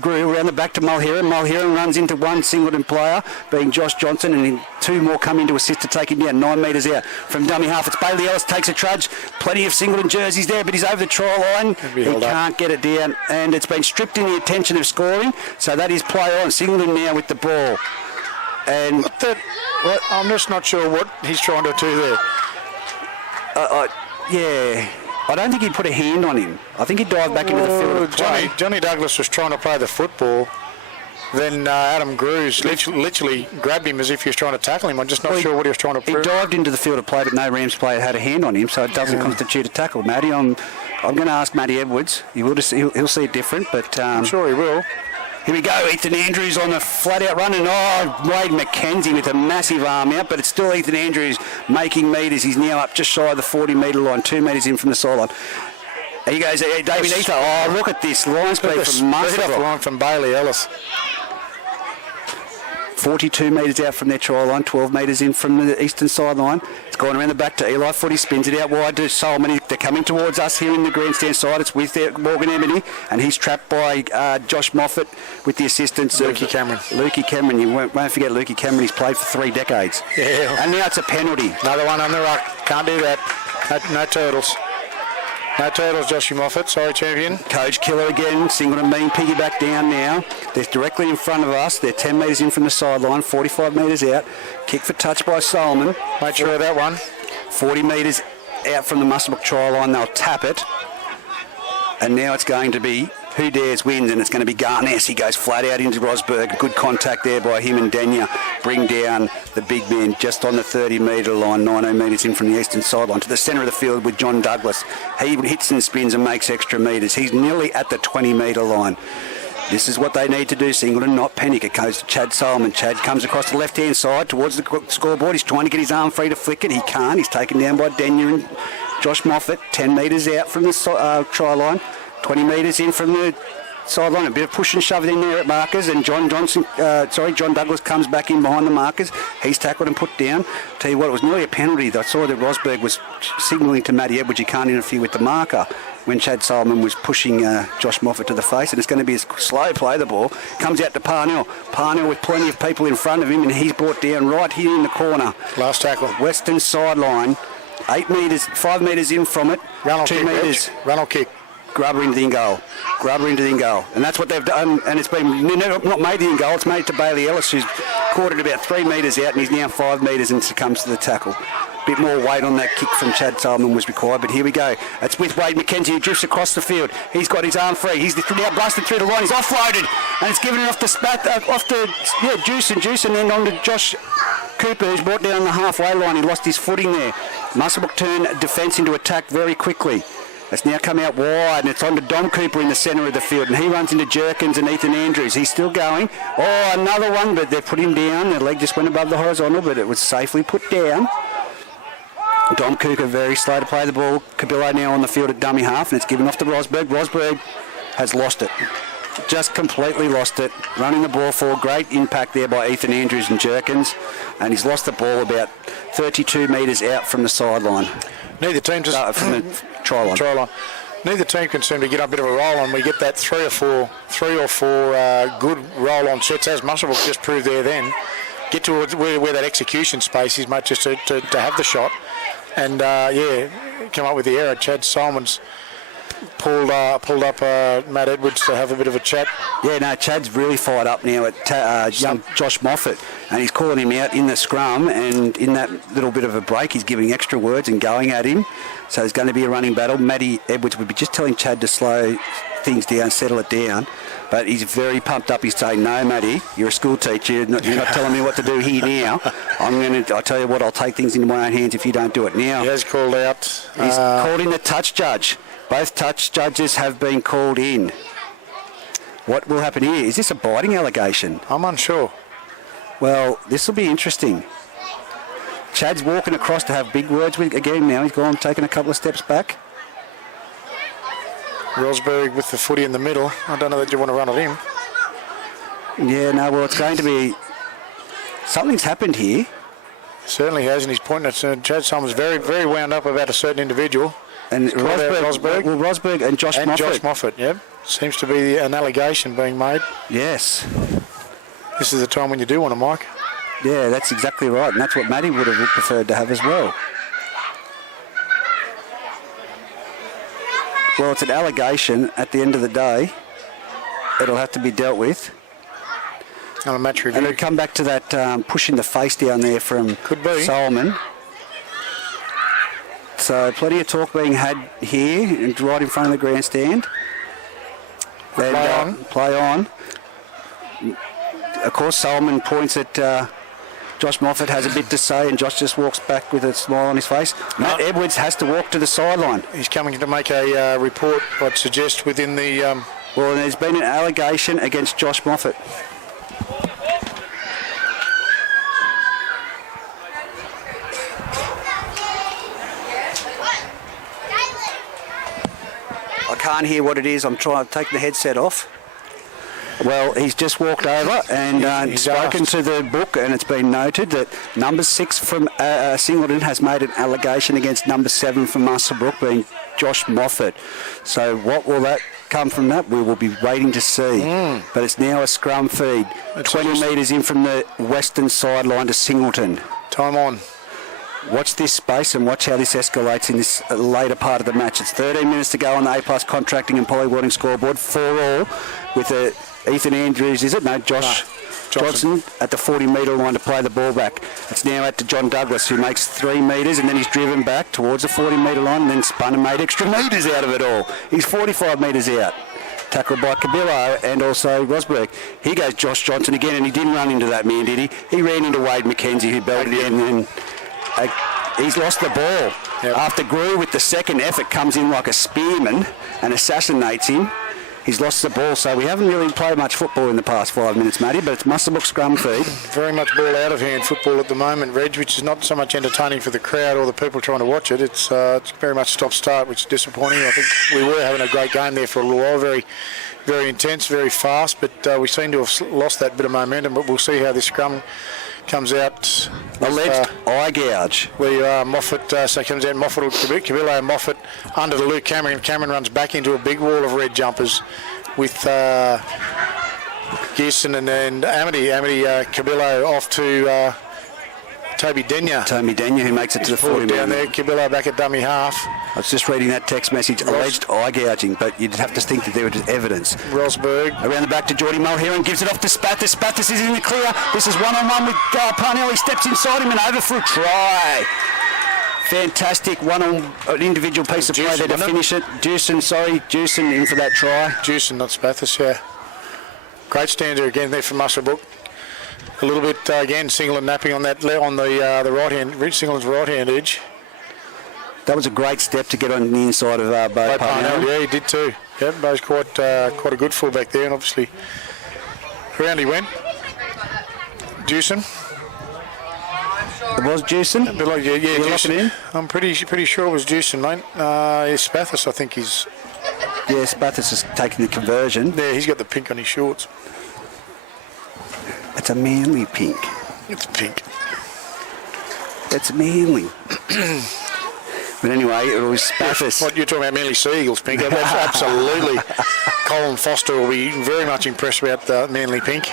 Grew around the back to Mulheron. Mulheron runs into one Singleton player, being Josh Johnson, and 2 more come in to assist to take him down 9 metres out. From dummy half, it's Bailey Ellis, takes a trudge. Plenty of Singleton jerseys there, but he's over the try line. He can't get it down, and it's been stripped in the intention of scoring, so that is play on. Singleton now with the ball, and I'm just not sure what he's trying to do there. I don't think he'd put a hand on him. I think he dived back into the field of play. Johnny Douglas was trying to play the football. Then Adam Grews literally grabbed him as if he was trying to tackle him. I'm just not sure what he was trying to prove. He dived into the field of play, but no Rams player had a hand on him, so it doesn't constitute a tackle. Matty, I'm going to ask Matty Edwards. He'll see it different, but I'm sure he will. Here we go, Ethan Andrews on the flat-out run, and Wade McKenzie with a massive arm out, but it's still Ethan Andrews making metres. He's now up just shy of the 40-metre line, 2 metres in from the sideline. Here goes David Ether. Oh, look at this line speed from Muswellbrook. Line from Bailey Ellis. 42 metres out from their try line, 12 metres in from the eastern sideline. It's gone around the back to Eli Footy, spins it out wide to Solomon. They're coming towards us here in the grandstand side. It's with Morgan Emity, and he's trapped by Josh Moffat with the assistance of Lukey Cameron. Lukey Cameron. You won't forget Lukey Cameron. He's played for 3 decades. Yeah. And now it's a penalty. Another one on the ruck. Can't do that. No turtles. No turtles, Joshy Moffat. Sorry, champion. Coach killer again. Singleton being piggyback down now. They're directly in front of us. They're 10 metres in from the sideline, 45 metres out. Kick for touch by Solomon. Make sure of that one. 40 metres out from the Muswellbrook try line. They'll tap it. And now it's going to be who dares wins, and it's going to be Garness. He goes flat out into Rosberg. Good contact there by him and Dania. Bring down the big man just on the 30-metre line, 19 metres in from the eastern sideline to the centre of the field with John Douglas. He hits and spins and makes extra metres. He's nearly at the 20-metre line. This is what they need to do, Singleton, not panic. It goes to Chad Solomon. Chad comes across the left-hand side towards the scoreboard. He's trying to get his arm free to flick it. He can't. He's taken down by Dania and Josh Moffat. 10 metres out from the try line. 20 metres in from the sideline. A bit of push and shove in there at markers, and John Douglas comes back in behind the markers. He's tackled and put down. Tell you what, it was nearly a penalty. I saw that Rosberg was signalling to Matty Edwards you can't interfere with the marker when Chad Solomon was pushing Josh Moffat to the face, and it's going to be a slow play. The ball comes out to Parnell. Parnell with plenty of people in front of him, and he's brought down right here in the corner. Last tackle. Western sideline. 8 metres, 5 metres in from it. 2 metres. Run or kick. Grubber into the in-goal. Grubber into the in-goal. And that's what they've done. And it's been not made the in-goal. It's made to Bailey Ellis, who's caught it about 3 metres out, and he's now 5 metres and succumbs to the tackle. Bit more weight on that kick from Chad Solomon was required, but here we go. It's with Wade McKenzie, who drifts across the field. He's got his arm free. He's now busted through the line. He's offloaded, and it's given it off to Juice, and then on to Josh Cooper, who's brought down the halfway line. He lost his footing there. Muswellbrook turn defence into attack very quickly. It's now come out wide, and it's on to Dom Cooper in the centre of the field, and he runs into Jerkins and Ethan Andrews. He's still going. Oh, another one, but they've put him down. The leg just went above the horizontal, but it was safely put down. Dom Cooper very slow to play the ball. Cabillo now on the field at dummy half, and it's given off to Rosberg. Rosberg has lost it. just completely lost it. Running the ball forward, great impact there by Ethan Andrews and Jerkins, and he's lost the ball about 32 metres out from the sideline. Neither team just from the try line. Neither team can seem to get a bit of a roll on. We get that three or four good roll on sets, as Muswellbrook just proved there. Then get to where that execution space is, mate, just to have the shot, and come up with the error. Chad Simons pulled up Matt Edwards to have a bit of a chat. Yeah, no, Chad's really fired up now at young Josh Moffat, and he's calling him out in the scrum, and in that little bit of a break he's giving extra words and going at him. So there's going to be a running battle. Matty Edwards would be just telling Chad to slow things down, settle it down, but he's very pumped up. He's saying, no, Matty, you're a school teacher, you're not telling me what to do here now. I'll tell you what, I'll take things into my own hands if you don't do it now. He has called out. He's called in the touch judge. Both touch judges have been called in. What will happen here? Is this a biting allegation? I'm unsure. Well, this will be interesting. Chad's walking across to have big words with again now. He's gone, taking a couple of steps back. Rosberg with the footy in the middle. I don't know that you want to run at him. Yeah, no, well, it's going to be... Something's happened here. Certainly has, and he's pointing at Chad Simons very, very wound up about a certain individual. And Rosberg and Josh Moffat. Josh Moffat, yep. Seems to be an allegation being made. Yes. This is the time when you do want a mic. Yeah, that's exactly right, and that's what Matty would have preferred to have as well. Well, it's an allegation. At the end of the day, it'll have to be dealt with. On a match review. And it'll come back to that pushing the face down there from Solomon. So plenty of talk being had here, right in front of the grandstand. Play on. Of course, Solomon points at Josh Moffat, has a bit to say, and Josh just walks back with a smile on his face. Matt Edwards has to walk to the sideline. He's coming to make a report, I'd suggest, within the... Well, there's been an allegation against Josh Moffat. I can't hear what it is. I'm trying to take the headset off. Well, he's just walked over and spoken to the book, and it's been noted that number 6 from Singleton has made an allegation against number 7 from Muswellbrook, being Josh Moffat. So what will that come from that? We will be waiting to see. But it's now a scrum feed. 20 metres in from the western sideline to Singleton. Time on. Watch this space and watch how this escalates in this later part of the match. It's 13 minutes to go on the A+ contracting and Polly Warding scoreboard. 4-all with Ethan Andrews, is it? No, Josh Johnson at the 40-metre line to play the ball back. It's now out to John Douglas, who makes 3 metres, and then he's driven back towards the 40-metre line and then spun and made extra metres out of it all. He's 45 metres out. Tackled by Cabillo and also Rosberg. Here goes Josh Johnson again, and he didn't run into that man, did he? He ran into Wade McKenzie, who belted in, and he's lost the ball. Yep. After Grew, with the second effort, comes in like a spearman and assassinates him. He's lost the ball, so we haven't really played much football in the past 5 minutes, Matty, but it's Muswellbrook scrum feed. Very much ball out of hand football at the moment, Reg, which is not so much entertaining for the crowd or the people trying to watch it. It's very much stop-start, which is disappointing. I think we were having a great game there for a little while, very, very intense, very fast, but we seem to have lost that bit of momentum, but we'll see how this scrum comes out. Alleged eye gouge. Moffat, so comes out Moffat or Cabillo, Moffat under the Luke Cameron. Cameron runs back into a big wall of red jumpers with Gearson and Amity Cabillo off to Toby Denyer. Who makes it to the 40 down there. Cabillo back at dummy half. I was just reading that text message, alleged eye gouging, but you'd have to think that there was evidence. Rosberg. Around the back to Geordie Mulheron, gives it off to Spathis. Spathis is in the clear. This is one-on-one with Parnell. He steps inside him and over for a try. Fantastic an individual piece of play there to finish it. Jewson in for that try. Jewson, not Spathis, yeah. Great stanza again there from Muswellbrook. A little bit again, Singleton napping on that on the right hand, Singleton's right hand edge. That was a great step to get on the inside of Bo Parnell. Yeah, he did too. Yeah, Bo's quite a good fullback there, and obviously around he went. Jewson. It was Jewson? Yeah, Jewson. I'm pretty sure it was Jewson, mate. Spathis, I think he's Yes, Bathurst is taking the conversion. There, he's got the pink on his shorts. It's a Manly pink. It's pink. It's Manly. But anyway, it was Bathurst. What you're talking about, Manly Sea Eagles pink? That's absolutely. Colin Foster will be very much impressed about the Manly pink.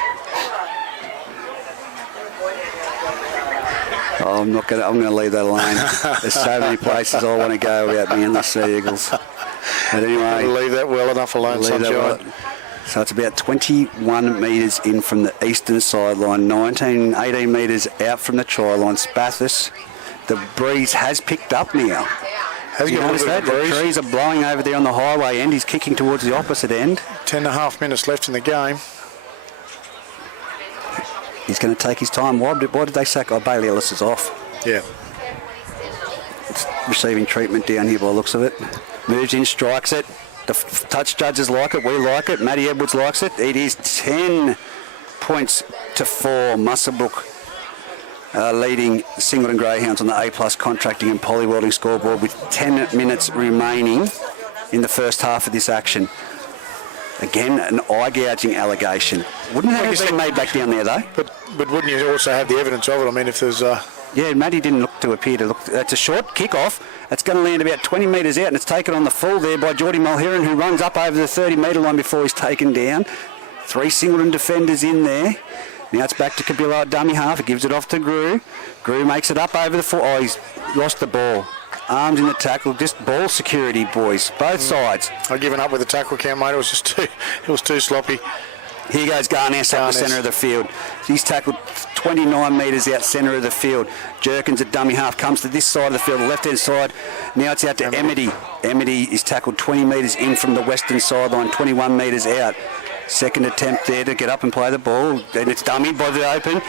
Oh, I'm going to leave that alone. There's so many places I want to go about Manly Sea Eagles. But anyway, I'll leave that well enough alone, Sunshine. So it's about 21 metres in from the eastern sideline, 18 metres out from the try line. Bathurst, the breeze has picked up now. Has You got a notice little that? bit of The breeze. trees are blowing over there on the highway end. He's kicking towards the opposite end. 10.5 minutes left in the game. He's going to take his time. Why did they sack? Oh, Bailey Ellis is off. Yeah. It's receiving treatment down here by the looks of it. Moves in, strikes it. The touch judges like it. We like it. Matty Edwards likes it. It is 10 points to 4. Muswellbrook leading Singleton Greyhounds on the A+ contracting and polywelding scoreboard with 10 minutes remaining in the first half of this action. Again, an eye-gouging allegation. Wouldn't that have been made back down there, though? But wouldn't you also have the evidence of it? I mean, if there's... Yeah, Matty didn't appear to look... It's a short kick-off. It's going to land about 20 metres out, and it's taken on the full there by Geordie Mulheron, who runs up over the 30-metre line before he's taken down. 3 Singleton defenders in there. Now it's back to Kabila at dummy half. He gives it off to Grew. Grew makes it up over the full... Oh, he's lost the ball. Arms in the tackle. Just ball security, boys. Both sides. I've given up with the tackle count, mate. It was just too sloppy. Here goes Garness up the centre of the field. He's tackled 29 metres out centre of the field. Jerkins at dummy half comes to this side of the field, the left-hand side. Now it's out to Emity. Emity is tackled 20 metres in from the western sideline, 21 metres out. Second attempt there to get up and play the ball, and it's dummied by the open.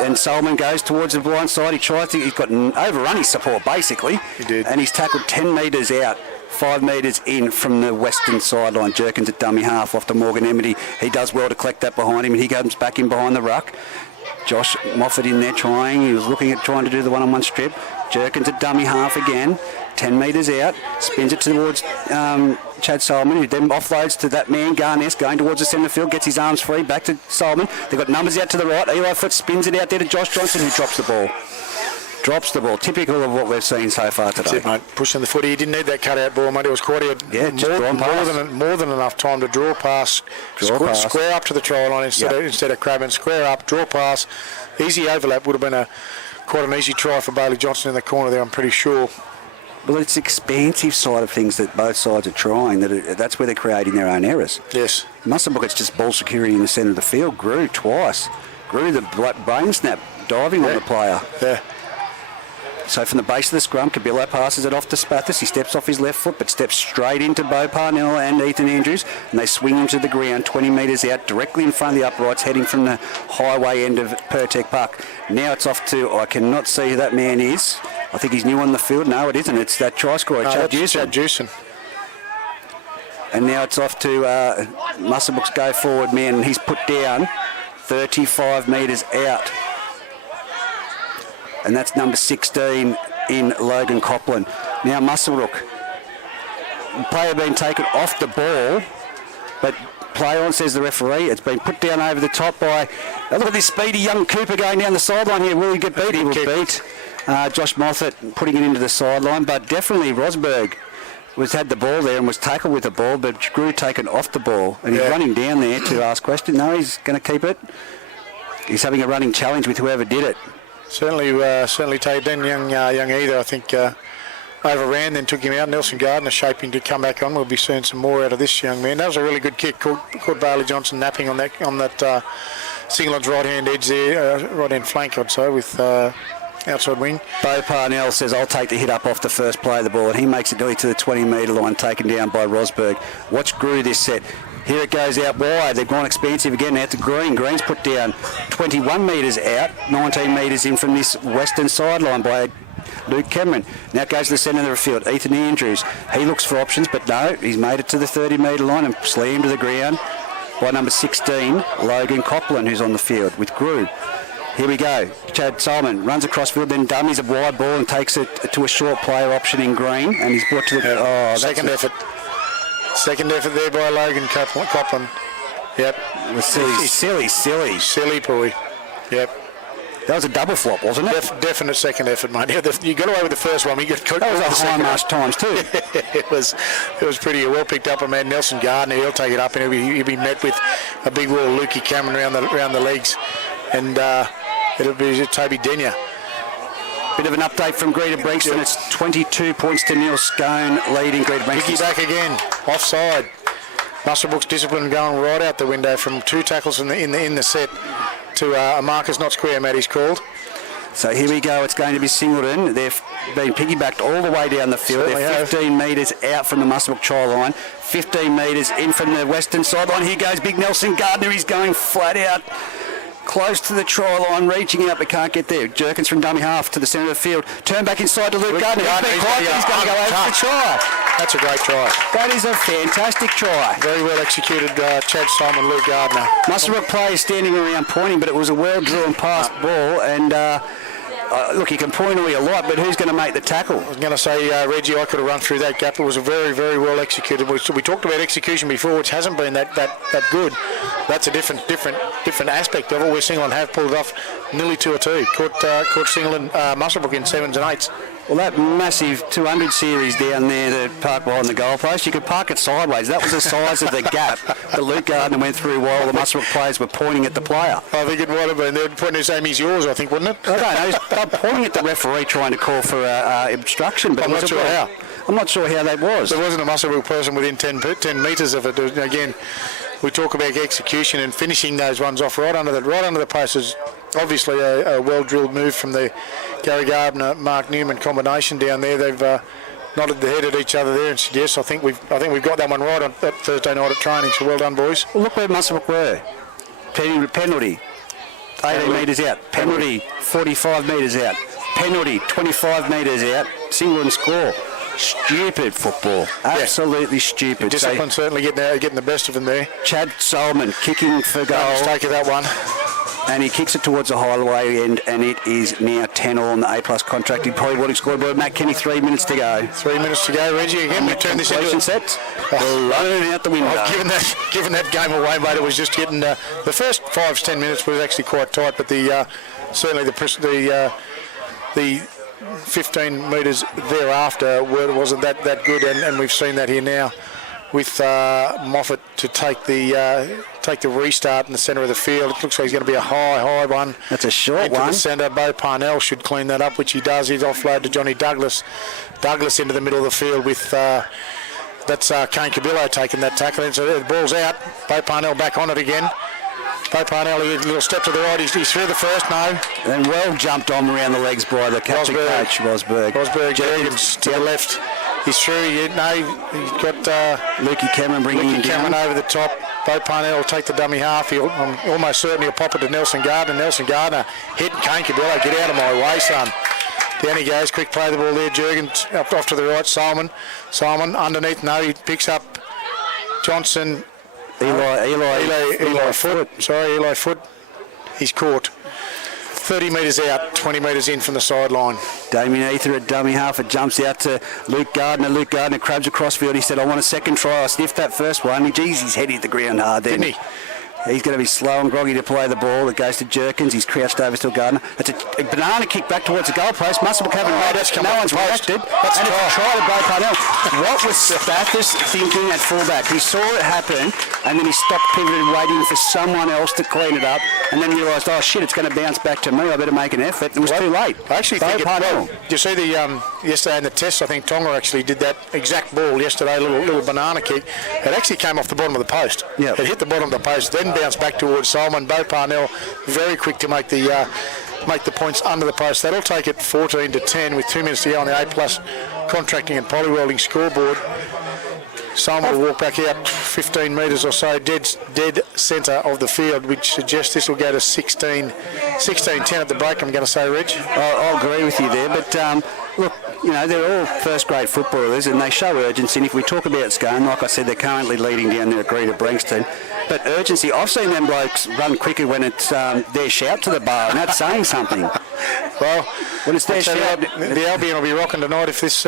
And Solomon goes towards the blind side. He tries to. He's got overrun his support basically. He did. And he's tackled 10 metres out. 5 metres in from the western sideline. Jerkins at dummy half off to Morgan Emity. He does well to collect that behind him, and he comes back in behind the ruck. Josh Moffat in there trying. He was looking at trying to do the one-on-one strip. Jerkins at dummy half again. 10 metres out. Spins it towards Chad Solomon, who then offloads to that man, Garness, going towards the centre field, gets his arms free, back to Solomon. They've got numbers out to the right. Eli Foot spins it out there to Josh Johnson, who drops the ball. Drops the ball. Typical of what we've seen so far today. That's it, mate. Pushing the footy. He didn't need that cut-out ball, mate. It was quite more than enough time to draw pass. Square up to the try line instead of crabbing. Square up, draw pass. Easy overlap. Would have been quite an easy try for Bailey Johnson in the corner there, I'm pretty sure. Well, it's the expansive side of things that both sides are trying. That's where they're creating their own errors. Yes. Muswellbrook, it's just ball security in the centre of the field. Grew twice. Grew the brain snap, diving on the player. Yeah. So from the base of the scrum, Kabila passes it off to Spathis. He steps off his left foot, but steps straight into Bo Parnell and Ethan Andrews, and they swing him to the ground 20 metres out, directly in front of the uprights, heading from the highway end of Pertec Park. Now it's off to, I cannot see who that man is. I think he's new on the field. No, it isn't. It's that try scorer, Chad Jewson. And now it's off to Muswellbrook's go forward man, and he's put down 35 metres out. And that's number 16 in Logan Copland. Now Muswellbrook. Player being taken off the ball, but play on, says the referee. It's been put down over the top by... Oh, look at this speedy young Cooper going down the sideline here. Will he get beat? He will beat. Josh Moffat putting it into the sideline, but definitely Rosberg had the ball there and was tackled with the ball, but Grew taken off the ball, and he's running down there to ask questions. No, he's going to keep it. He's having a running challenge with whoever did it. Certainly taken young Either, I think, overran, then took him out. Nelson Gardner shaping to come back on. We'll be seeing some more out of this young man. That was a really good kick. Caught Bailey Johnson napping on that Singleton's right-hand edge there, right-hand flank, I'd say, with outside wing. Bo Parnell says, I'll take the hit up off the first play of the ball, and he makes it nearly to the 20-metre line, taken down by Rosberg. Watch Grew this set. Here it goes out wide. They've gone expansive again out to Green. Green's put down 21 metres out, 19 metres in from this western sideline by Luke Cameron. Now it goes to the centre of the field. Ethan Andrews. He looks for options, but no, he's made it to the 30-metre line and slammed to the ground by number 16, Logan Copland, who's on the field with Grew. Here we go. Chad Solomon runs across field, then dummies a wide ball and takes it to a short player option in Green, and he's brought to the... second effort. Second effort there by Logan Copland. Yep. It was silly. Silly Pui. Yep. That was a double flop, wasn't it? Definite second effort, mate. You got away with the first one. You got that was a high march times too. It was pretty well picked up. Man, Nelson Gardner, he'll take it up, and he'll be met with a big wall of Lukey Cameron around the legs, and it'll be Toby Denyer. Bit of an update from Greta Brixton. It's 22 points to 0. Scone leading Greta Brixton. Hickey back again, offside. Muswellbrook's discipline going right out the window from 2 tackles in the set to a marker's not square, Matty's called. So here we go. It's going to be Singleton. They've been piggybacked all the way down the field. Certainly They're 15 metres out from the Muswellbrook try line. 15 metres in from the western sideline. Here goes big Nelson Gardner. He's going flat out. Close to the try line, reaching out but can't get there. Jerkins from dummy half to the centre of the field. Turn back inside to Luke Gardner. He's going to go over the try. That's a great try. That is a fantastic try. Very well executed, Chad Simon, Luke Gardner. Muswellbrook players standing around pointing, but it was a well-drawn past ball. And look, you can point all you like, but who's going to make the tackle? I was going to say, Reggie, I could have run through that gap. It was a very, very well executed. We talked about execution before, which hasn't been that good. That's a different aspect of it. Where Singleton have pulled it off nearly 2-2. Caught Singleton Muswellbrook in 7s and 8s. Well, that massive 200 series down there that parked behind the goalpost, you could park it sideways. That was the size of the gap that Luke Gardner went through while the Muswellbrook players were pointing at the player. I think it might have been. They were pointing at same as yours, I think, wouldn't it? I don't know. They were pointing at the referee trying to call for obstruction, but I'm not sure how. I'm not sure how that was. There wasn't a Muswellbrook person within 10 metres of it. Again, we talk about execution and finishing those ones off right under the post is obviously a well-drilled move from the Gary Gardner, Mark Newman combination down there. They've nodded their head at each other there and said, yes, I think we've got that one right on that Thursday night at training, so well done, boys. Well, look where Muswellbrook were. Penalty, 18 metres out. Penalty, 45 metres out. Penalty, 25 metres out. Singleton score. Stupid football. Absolutely stupid. Discipline certainly getting the best of them there. Chad Solomon kicking for goal. Mistake of that one. And he kicks it towards the highway end, and it is now 10 all on the A+ contract. He probably would have scored, but Matt Kenny, 3 minutes to go. 3 minutes to go, Reggie. Again, we turn this into set. Blown out the window. Given that game away, mate, it was just getting the first 5-10 minutes was actually quite tight, but certainly the 15 metres thereafter wasn't that good, and we've seen that here now with Moffat to take the restart in the centre of the field. It looks like he's going to be a high one. That's a short into one. The centre. Bo Parnell should clean that up, which he does. He's offload to Johnny Douglas. Douglas into the middle of the field with that's Kane Cabillo taking that tackle. And so the ball's out. Bo Parnell back on it again. Bo Parnell, a little step to the right. He's through the first, no. And well jumped on around the legs by the captain coach, Rosberg. Jergens to the left. He's through. He's got Lukey Cameron bringing him down. Cameron over the top. Bo Parnell will take the dummy half. I'm almost certain he'll pop it to Nelson Gardner. Nelson Gardner hitting Kane Cabillo. Get out of my way, son. Down he goes. Quick play the ball there. Jergens up off to the right. Simon underneath. No, he picks up Johnson. Eli Foot. He's caught. 30 metres out, 20 metres in from the sideline. Damien Ether at dummy half. It jumps out to Luke Gardner. Luke Gardner crabs across field. He said, I want a second try. I sniffed that first one. Geez, his head hit the ground hard then. Didn't he? He's going to be slow and groggy to play the ball. It goes to Jerkins. He's crouched over still Gardner. It's a banana kick back towards the goalpost. Muswellbrook haven't reacted. No one's reacted. That's and it's a try to Bo Parnell. What was Bathurst thinking at fullback? He saw it happen and then he stopped pivoted waiting for someone else to clean it up and then realised, oh shit, it's going to bounce back to me. I better make an effort. It was too late. I actually think you see the yesterday in the test, I think Tonga actually did that exact ball yesterday, little banana kick. It actually came off the bottom of the post. Yep. It hit the bottom of the post, then bounced back towards Solomon. Bo Parnell very quick to make the points under the post. That'll take it 14-10 with 2 minutes to go on the A+ contracting and poly-welding scoreboard. Solomon will walk back out 15 metres or so, dead centre of the field, which suggests this will go to 16-10 at the break, I'm going to say, Reg. I'll agree with you there, but look, you know, they're all first-grade footballers and they show urgency. And if we talk about Scone, like I said, they're currently leading down there at Greta Brixton. But urgency, I've seen them blokes run quicker when it's their shout to the bar, and that's saying something. Well, when it's their shout... The Albion will be rocking tonight if this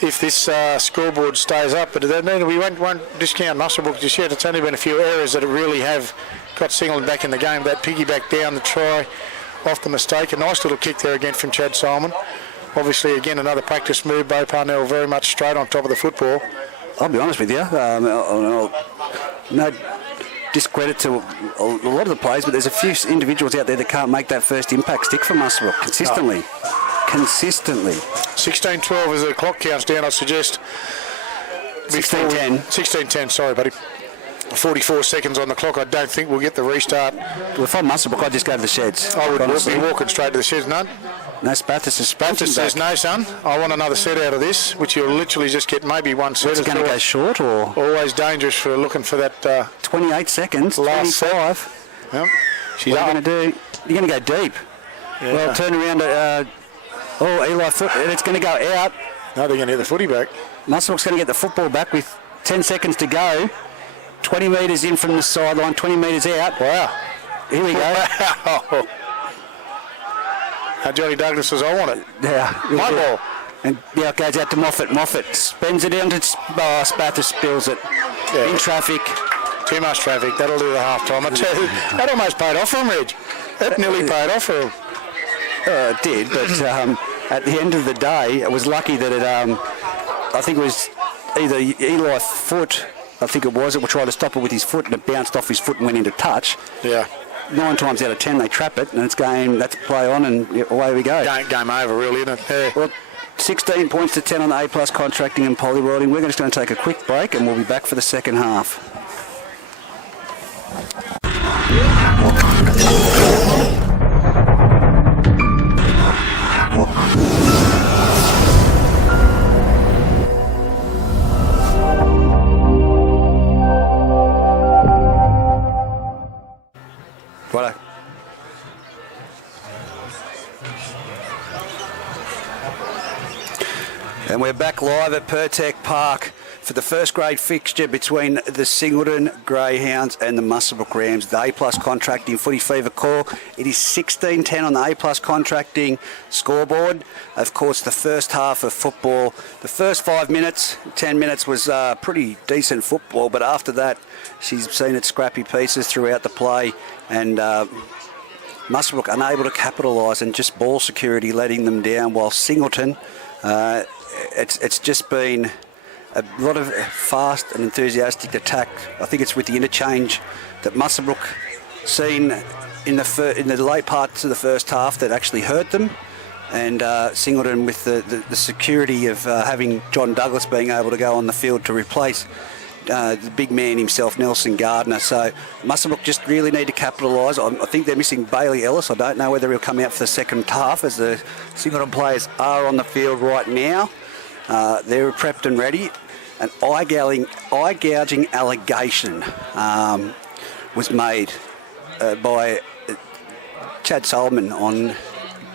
if this scoreboard stays up. But then we won't discount Muswellbrook just yet. It's only been a few errors that really have got Singleton back in the game. That piggyback down the try off the mistake. A nice little kick there again from Chad Simon. Obviously, again, another practice move. Bo Parnell very much straight on top of the football. I'll be honest with you. No discredit to a lot of the players, but there's a few individuals out there that can't make that first impact stick for Muswellbrook consistently. Consistently. 16:12 as the clock counts down, I suggest. 16:10. 16:10, sorry, buddy. 44 seconds on the clock. I don't think we'll get the restart. Well, if I'm Muswellbrook, I'd just go to the sheds. I would be walking straight to the sheds, no? No, Spathis is Spathis says, no, son. I want another set out of this, which you'll literally just get maybe one set. It's going to go short, or? Always dangerous for looking for that... 28 seconds, last 25. Yep. What are you going to do? You're going to go deep. Yeah. Well, turn around at... Eli Foot, and it's going to go out. No, they're going to get the footy back. Muswellbrook's going to get the football back with 10 seconds to go. 20 metres in from the sideline, 20 metres out. Wow. Here we go. Wow. Johnny Douglas says, I want it. Yeah. My ball. And yeah, it goes out to Moffat. Moffat spins it into Spathis, spills it. Yeah. In traffic. Too much traffic. That'll do the half time. I tell you, that almost paid off for him, Reg. That nearly paid off for him. It did, but at the end of the day, it was lucky that it, I think it was either Eli Foot, I think it was, that tried to stop it with his foot, and it bounced off his foot and went into touch. Yeah. 9 times out of 10 they trap it, and it's game, that's play on, and away we go. Game over, really, isn't it? Yeah. Well, 16 points to 10 on the A+ contracting and polywelding. We're just going to take a quick break, and we'll be back for the second half. Righto. And we're back live at Pertec Park for the first grade fixture between the Singleton Greyhounds and the Muswellbrook Rams. The A+ contracting footy fever call. It is 16-10 on the A+ contracting scoreboard. Of course, the first half of football, the first 5 minutes, 10 minutes was pretty decent football, but after that, she's seen it scrappy pieces throughout the play, and Muswellbrook unable to capitalise, and just ball security letting them down, while Singleton, it's just been a lot of fast and enthusiastic attack. I think it's with the interchange that Muswellbrook seen in the late parts of the first half that actually hurt them, and Singleton with the security of having John Douglas being able to go on the field to replace the big man himself, Nelson Gardner. So Muswellbrook just really need to capitalise. I think they're missing Bailey Ellis. I don't know whether he'll come out for the second half, as the Singleton players are on the field right now. They're prepped and ready. An eye-gouging allegation was made by Chad Solomon on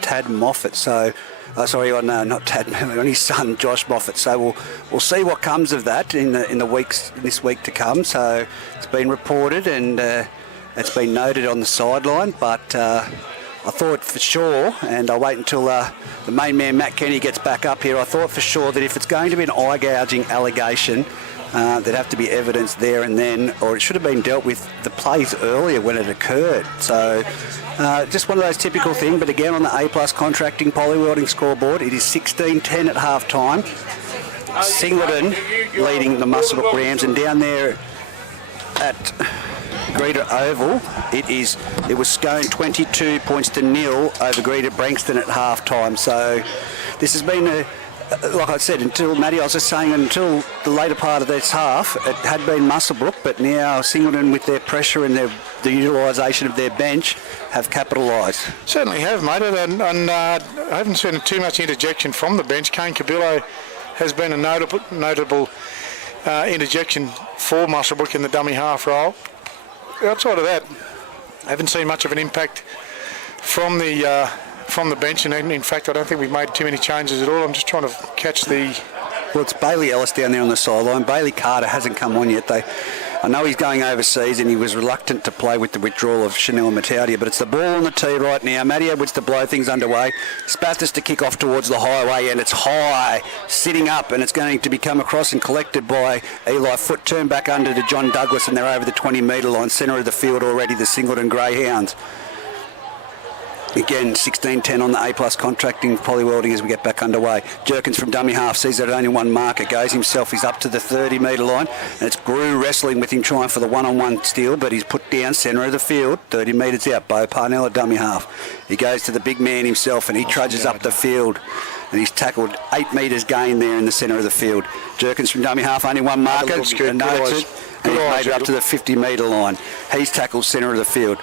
Tad Moffat. So, not Tad, on his son Josh Moffat. So we'll see what comes of that in this week to come. So it's been reported and it's been noted on the sideline, but I thought for sure, and I'll wait until the main man Matt Kenny gets back up here, I thought for sure that if it's going to be an eye-gouging allegation, there'd have to be evidence there and then, or it should have been dealt with the plays earlier when it occurred. So just one of those typical things, but again on the A+ contracting polywelding scoreboard, it is 16-10 at half-time. Singleton leading the Muswellbrook Rams, and down there at Greta Oval, it was Scone 22 points to 0 over Greta Brankston at half-time. So this has been, like I said, until Matty, I was just saying, until the later part of this half, it had been Muswellbrook, but now Singleton, with their pressure and the utilisation of their bench, have capitalised. Certainly have, mate, and I haven't seen too much interjection from the bench. Kane Cabillo has been a notable interjection for Muswellbrook in the dummy half role. Outside of that, I haven't seen much of an impact from the bench, and in fact I don't think we've made too many changes at all. I'm just trying to catch the... Well, it's Bailey Ellis down there on the sideline. Bailey Carter hasn't come on yet. I know he's going overseas and he was reluctant to play with the withdrawal of Chanel Mataudia, but it's the ball on the tee right now. Matty Edwards to blow things underway. Spathis to kick off towards the highway, and it's high, sitting up, and it's going to be come across and collected by Eli Foot. Turn back under to John Douglas, and they're over the 20-metre line, centre of the field already, the Singleton Greyhounds. Again, 16-10 on the A-plus contracting poly-welding as we get back underway. Jerkins from dummy half sees that only one marker, goes himself, he's up to the 30-metre line, and it's Grew wrestling with him trying for the one-on-one steal, but he's put down centre of the field, 30 metres out. Bo Parnell at dummy half. He goes to the big man himself and he trudges up the field, and he's tackled 8 metres gain there in the centre of the field. Jerkins from dummy half, only one marker, and he's made it up to the 50-metre line. He's tackled centre of the field.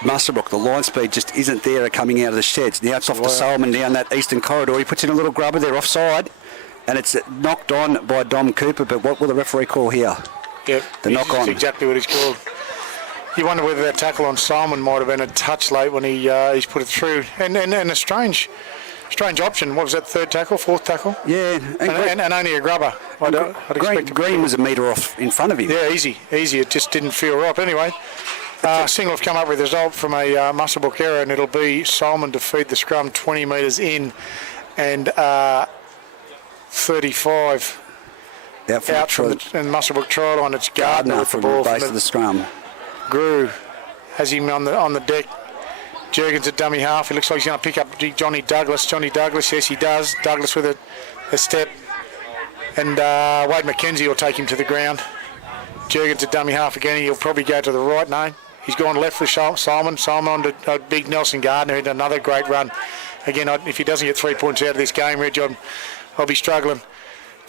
Muswellbrook, the line speed just isn't there coming out of the sheds. Now it's off to Solomon down that eastern corridor. He puts in a little grubber there offside, and it's knocked on by Dom Cooper. But what will the referee call here? Yep, the knock on. That's exactly what he's called. You wonder whether that tackle on Solomon might have been a touch late when he's put it through. And a strange option. What was that, third tackle, fourth tackle? Yeah. And only a grubber. Green was a metre off in front of him. Yeah, easy. It just didn't feel right. But anyway, Single have come up with a result from a Muswellbrook error, and it'll be Solomon to feed the scrum 20 metres in and 35 out from the Muswellbrook try line. It's Gardner with the ball from the base of the scrum. Grew has him on the deck. Jurgens at dummy half. He looks like he's going to pick up Johnny Douglas. Yes, he does. Douglas with a step. And Wade McKenzie will take him to the ground. Jurgens at dummy half again. He'll probably go to the right now. He's gone left for Solomon. Solomon on to big Nelson Gardner, who had another great run. Again, if he doesn't get 3 points out of this game, Reg, I'll be struggling.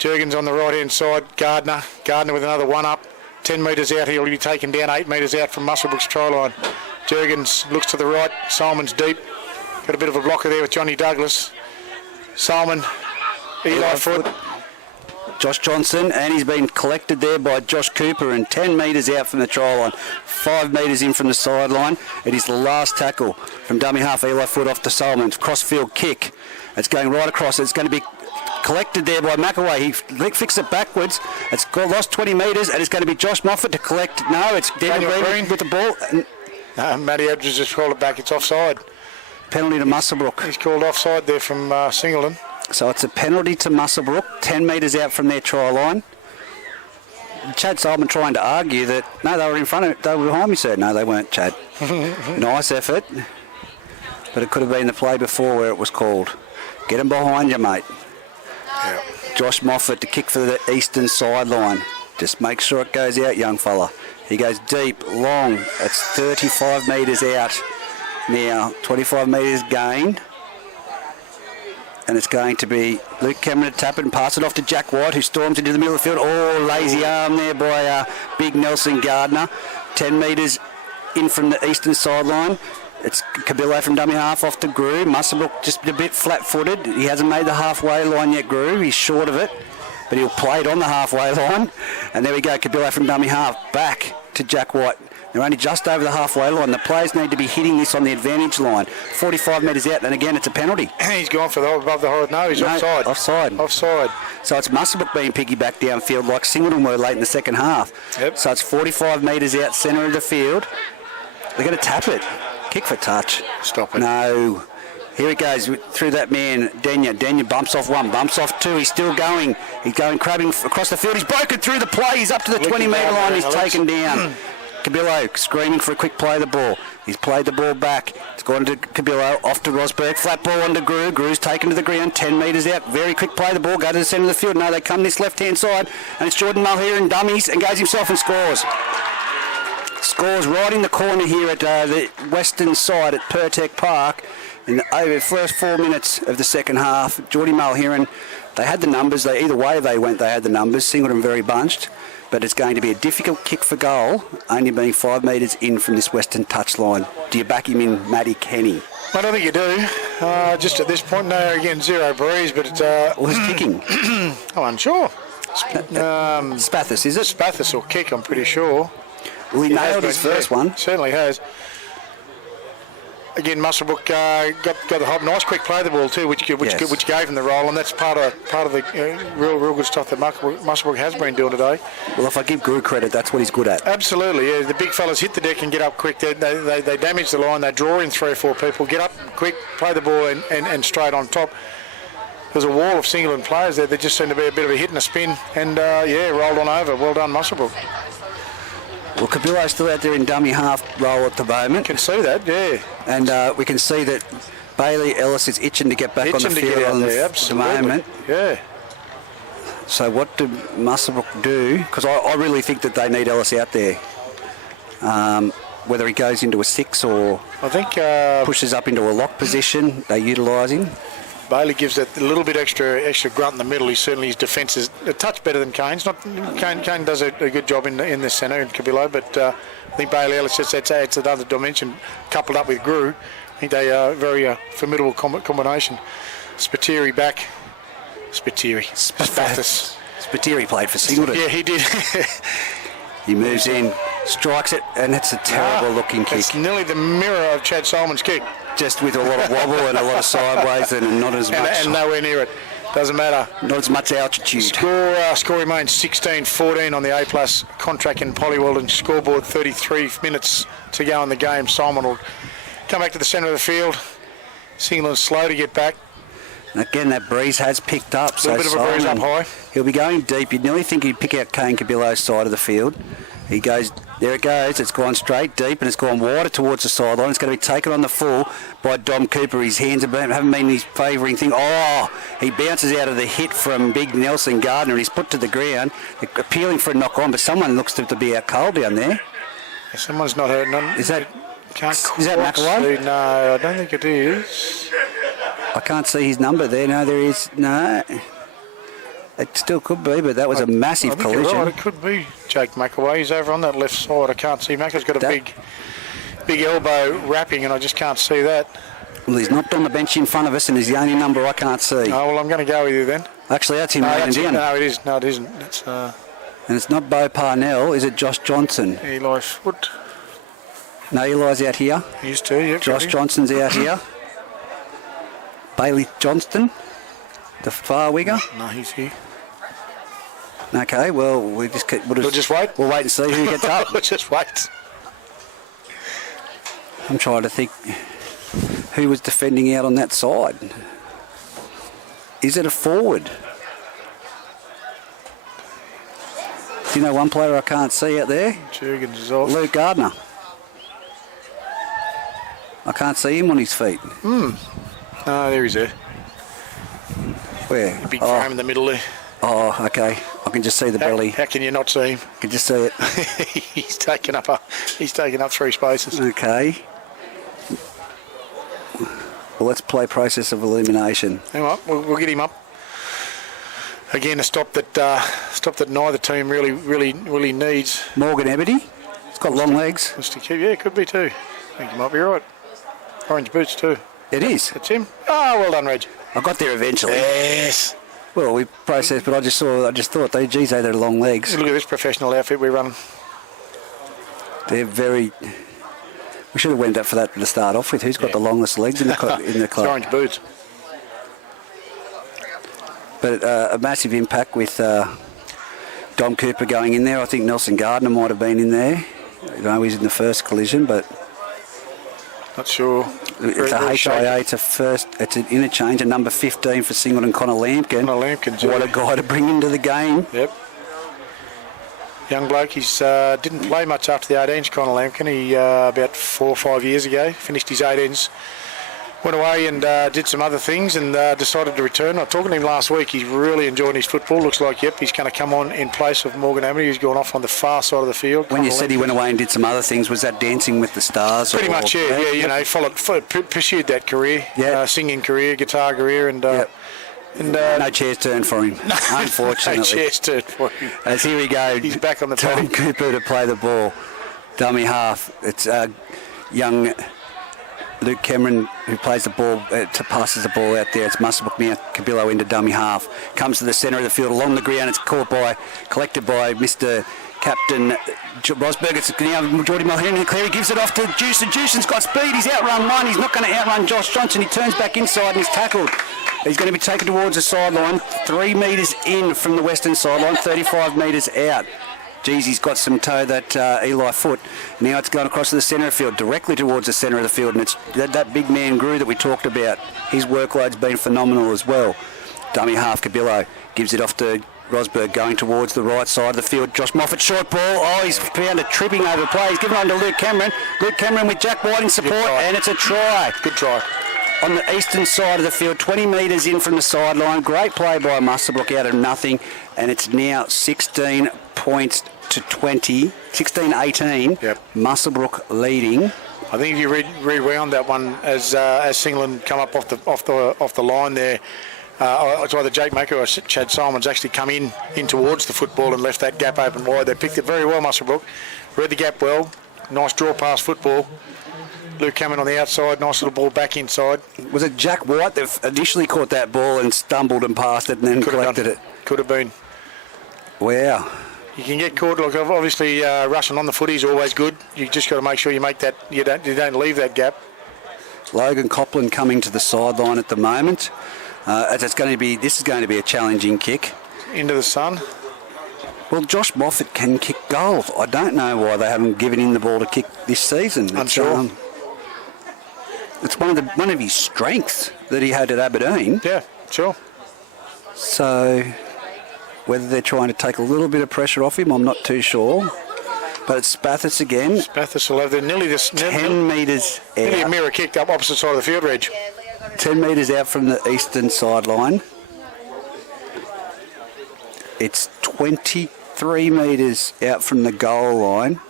Jurgens on the right-hand side. Gardner with another one up. 10 metres out. He'll be taken down 8 metres out from Muswellbrook's try line. Jurgens looks to the right. Solomon's deep. Got a bit of a blocker there with Johnny Douglas. Solomon, Eli Foot. Josh Johnson, and he's been collected there by Josh Cooper, and 10 metres out from the try line, 5 metres in from the sideline. It is the last tackle from dummy half. Eli Foot off to Solomon. Cross-field kick. It's going right across. It's going to be collected there by McAway. He fixed it backwards. It's lost 20 metres, and it's going to be Josh Moffat to collect. No, it's Daniel Green with the ball. Matty Edwards just called it back. It's offside. Penalty to Muswellbrook. He's called offside there from Singleton. So it's a penalty to Muswellbrook, 10 metres out from their try line. Chad Solomon trying to argue that, no, they were in front of, they were behind me, sir. No, they weren't, Chad. Nice effort. But it could have been the play before where it was called. Get him behind you, mate. Yep. Josh Moffat to kick for the eastern sideline. Just make sure it goes out, young fella. He goes deep, long. It's 35 metres out now. 25 metres gain. And it's going to be Luke Cameron to tap it and pass it off to Jack White, who storms into the middle of the field. Oh, lazy arm there by big Nelson Gardner. 10 metres in from the eastern sideline. It's Cabillo from dummy half off to Grew. Muswellbrook just a bit flat-footed. He hasn't made the halfway line yet, Grew. He's short of it, but he'll play it on the halfway line. And there we go, Cabillo from dummy half. Back to Jack White. They're only just over the halfway line. The players need to be hitting this on the advantage line. 45 metres out, and again, it's a penalty. He's gone for the above the horizon. No, he's offside. Offside. So it's Muswellbrook being piggybacked downfield like Singleton were late in the second half. Yep. So it's 45 metres out, centre of the field. They're going to tap it. Kick for touch. Stop it. No. Here he goes through that man, Denya. Denya bumps off 1, bumps off 2. He's still going. He's going crabbing across the field. He's broken through the play. He's up to the 20-metre line. He's taken down. Cabillo screaming for a quick play of the ball. He's played the ball back. It's gone to Cabillo, off to Rosberg. Flat ball onto Grew. Grew's taken to the ground, 10 metres out. Very quick play of the ball. Go to the centre of the field. No, they come this left-hand side. And it's Jordan Mulher in dummies and goes himself and scores. Scores right in the corner here at the western side at Pertec Park. In the first 4 minutes of the second half, Geordie Mulheron, they had the numbers. Either way they went, they had the numbers. Singleton very bunched. But it's going to be a difficult kick for goal, only being 5 metres in from this western touchline. Do you back him in, Matty Kenny? I don't think you do. Just at this point, no, again, 0 breeze, but it's... who's kicking? I'm unsure. Spathis, is it? Spathis will kick, I'm pretty sure. Well, he nailed his first one. Certainly has. again, Muswellbrook got the hop. Nice quick play of the ball too, which gave him the role, and that's part of the real good stuff that Muswellbrook has been doing today. Well, if I give Guru credit, that's what he's good at. Absolutely, yeah. The big fellas hit the deck and get up quick. They damage the line. They draw in 3 or 4 people. Get up quick, play the ball, and straight on top. There's a wall of Singleton players there. There just seemed to be a bit of a hit and a spin, and rolled on over. Well done, Muswellbrook. Well, Kabilo's still out there in dummy half role at the moment. Can see that, yeah. And we can see that Bailey Ellis is itching to get back on the field at the moment. Yeah. So what do Muswellbrook do? Because I really think that they need Ellis out there. Whether he goes into a 6 or I think pushes up into a lock position, they utilise him. Bailey gives it a little bit extra grunt in the middle. His defence is a touch better than Kane's. Kane does a good job in the centre in Kabilo, but I think Bailey Ellis just adds another dimension coupled up with Gru. I think they are a very formidable combination. Spiteri back. Spathis. Spiteri played for Singleton. Yeah, he did. He moves in, strikes it, and it's a terrible looking kick. It's nearly the mirror of Chad Solomon's kick. Just with a lot of wobble and a lot of sideways and not as much. And nowhere near it. Doesn't matter. Not as much altitude. Score remains 16-14 on the A+ contract in Pollyworld and scoreboard. 33 minutes to go in the game. Simon will come back to the centre of the field. Singleton's slow to get back. And again, that breeze has picked up. A little bit of a breeze up high. He'll be going deep. You'd nearly think he'd pick out Kane Kabilo's side of the field. He goes, there it goes. It's gone straight deep and it's gone wider towards the sideline. It's going to be taken on the full by Dom Cooper. His hands haven't been his favouring thing. Oh, he bounces out of the hit from Big Nelson Gardner and he's put to the ground, appealing for a knock on, but someone looks to be out cold down there. Yeah, someone's not hurt. Is that McAvoy? No, I don't think it is. I can't see his number there. No, there is. No. It still could be, but that was a massive collision. Right. It could be Jake McAvoy. He's over on that left side. I can't see. Macca's got a big elbow wrapping, and I just can't see that. Well, he's knocked on the bench in front of us, and he's the only number I can't see. Oh, well, I'm going to go with you then. Actually, that's him laying down. No, it is. No, it isn't. It's, and it's not Bo Parnell. Is it Josh Johnson? Eli Foot. No, Eli's out here. He used to, yeah. Josh Johnson's out here. Bailey Johnston, the far winger. No, he's here. Okay, well, we'll just wait. We'll wait and see who gets up. We'll just wait. I'm trying to think who was defending out on that side. Is it a forward? Do you know one player I can't see out there? Jurgens is off. Luke Gardner. I can't see him on his feet. No, there he's there. Where? A big frame in the middle there. Oh, okay. I can just see the belly. How can you not see him? I can just see it. He's taken up 3 spaces. Okay. Well, let's play process of elimination. Hang on, we'll get him up. Again, a stop that neither team really needs. Morgan Ebony. It's got long legs. Yeah, it could be too. I think you might be right. Orange boots too. It is. It's him. Oh, well done, Reg. I got there eventually. Yes. Well, we processed, but I just thought, geez, they had long legs. Look at this professional outfit we run. They're very. We should have went up for that to start off with. Who's got the longest legs in the club? It's orange boots. But a massive impact with Dom Cooper going in there. I think Nelson Gardner might have been in there. He's in the first collision, but. Not sure. It's a HIA. It's an interchange. A number 15 for Singleton, Connor Lampkin. What a guy to bring into the game. Yep. Young bloke. He's didn't play much after the 18s. Connor Lampkin. He about 4 or 5 years ago finished his 18s. Went away and did some other things and decided to return. I was talking to him last week. He's really enjoying his football. Looks like, he's going to come on in place of Morgan Amity, who's gone off on the far side of the field. When you said he went away and did some other things, was that Dancing with the Stars? Pretty much, yeah. Pursued that career, singing career, guitar career, and no chairs turned for him, unfortunately. No chairs turned for him. As here we go. He's back on the Tom Cooper to play the ball. Dummy half. It's young Luke Cameron who plays the ball, passes the ball out there. It's Muswellbrook now, Kabilo into dummy half. Comes to the centre of the field along the ground. It's collected by Mr. captain Rosberg. It's now Geordie Mulhern and Cleary gives it off to Jewson. Jewson's got speed. He's outrun one. He's not going to outrun Josh Johnson. He turns back inside and he's tackled. He's going to be taken towards the sideline. 3 metres in from the western sideline, 35 metres out. Geez, he's got some toe, that Eli foot. Now it's going across to the centre of the field, directly towards the centre of the field. And it's that big man Grew that we talked about. His workload's been phenomenal as well. Dummy half Cabillo gives it off to Rosberg going towards the right side of the field. Josh Moffat, short ball. Oh, he's found a tripping over play. He's given on to Luke Cameron. Luke Cameron with Jack White in support, and it's a try. Good try. On the eastern side of the field, 20 metres in from the sideline. Great play by Muswellbrook out of nothing, and it's now 16 points to 20. 16-18. Yep. Muswellbrook leading. I think if you rewound that one as Singleton come up off the line there, it's either Jake Maker or Chad Simons actually come in towards the football and left that gap open wide. They picked it very well, Muswellbrook. Read the gap well. Nice draw pass football. Luke Cameron on the outside, nice little ball back inside. Was it Jack White that initially caught that ball and stumbled and passed it and then collected it? Could have been. Wow. You can get caught. Like obviously, rushing on the footy is always good. You just got to make sure you make that. You don't leave that gap. Logan Copland coming to the sideline at the moment. This is going to be a challenging kick. Into the sun. Well, Josh Moffat can kick goals. I don't know why they haven't given him the ball to kick this season. I'm sure. It's one of his strengths that he had at Aberdeen. Yeah, sure. So whether they're trying to take a little bit of pressure off him, I'm not too sure. But it's Spathis again. Spathis will have nearly 10 metres out. Nearly a mirror kick up opposite side of the field, Reg. 10 metres out from the eastern sideline. It's 23 metres out from the goal line.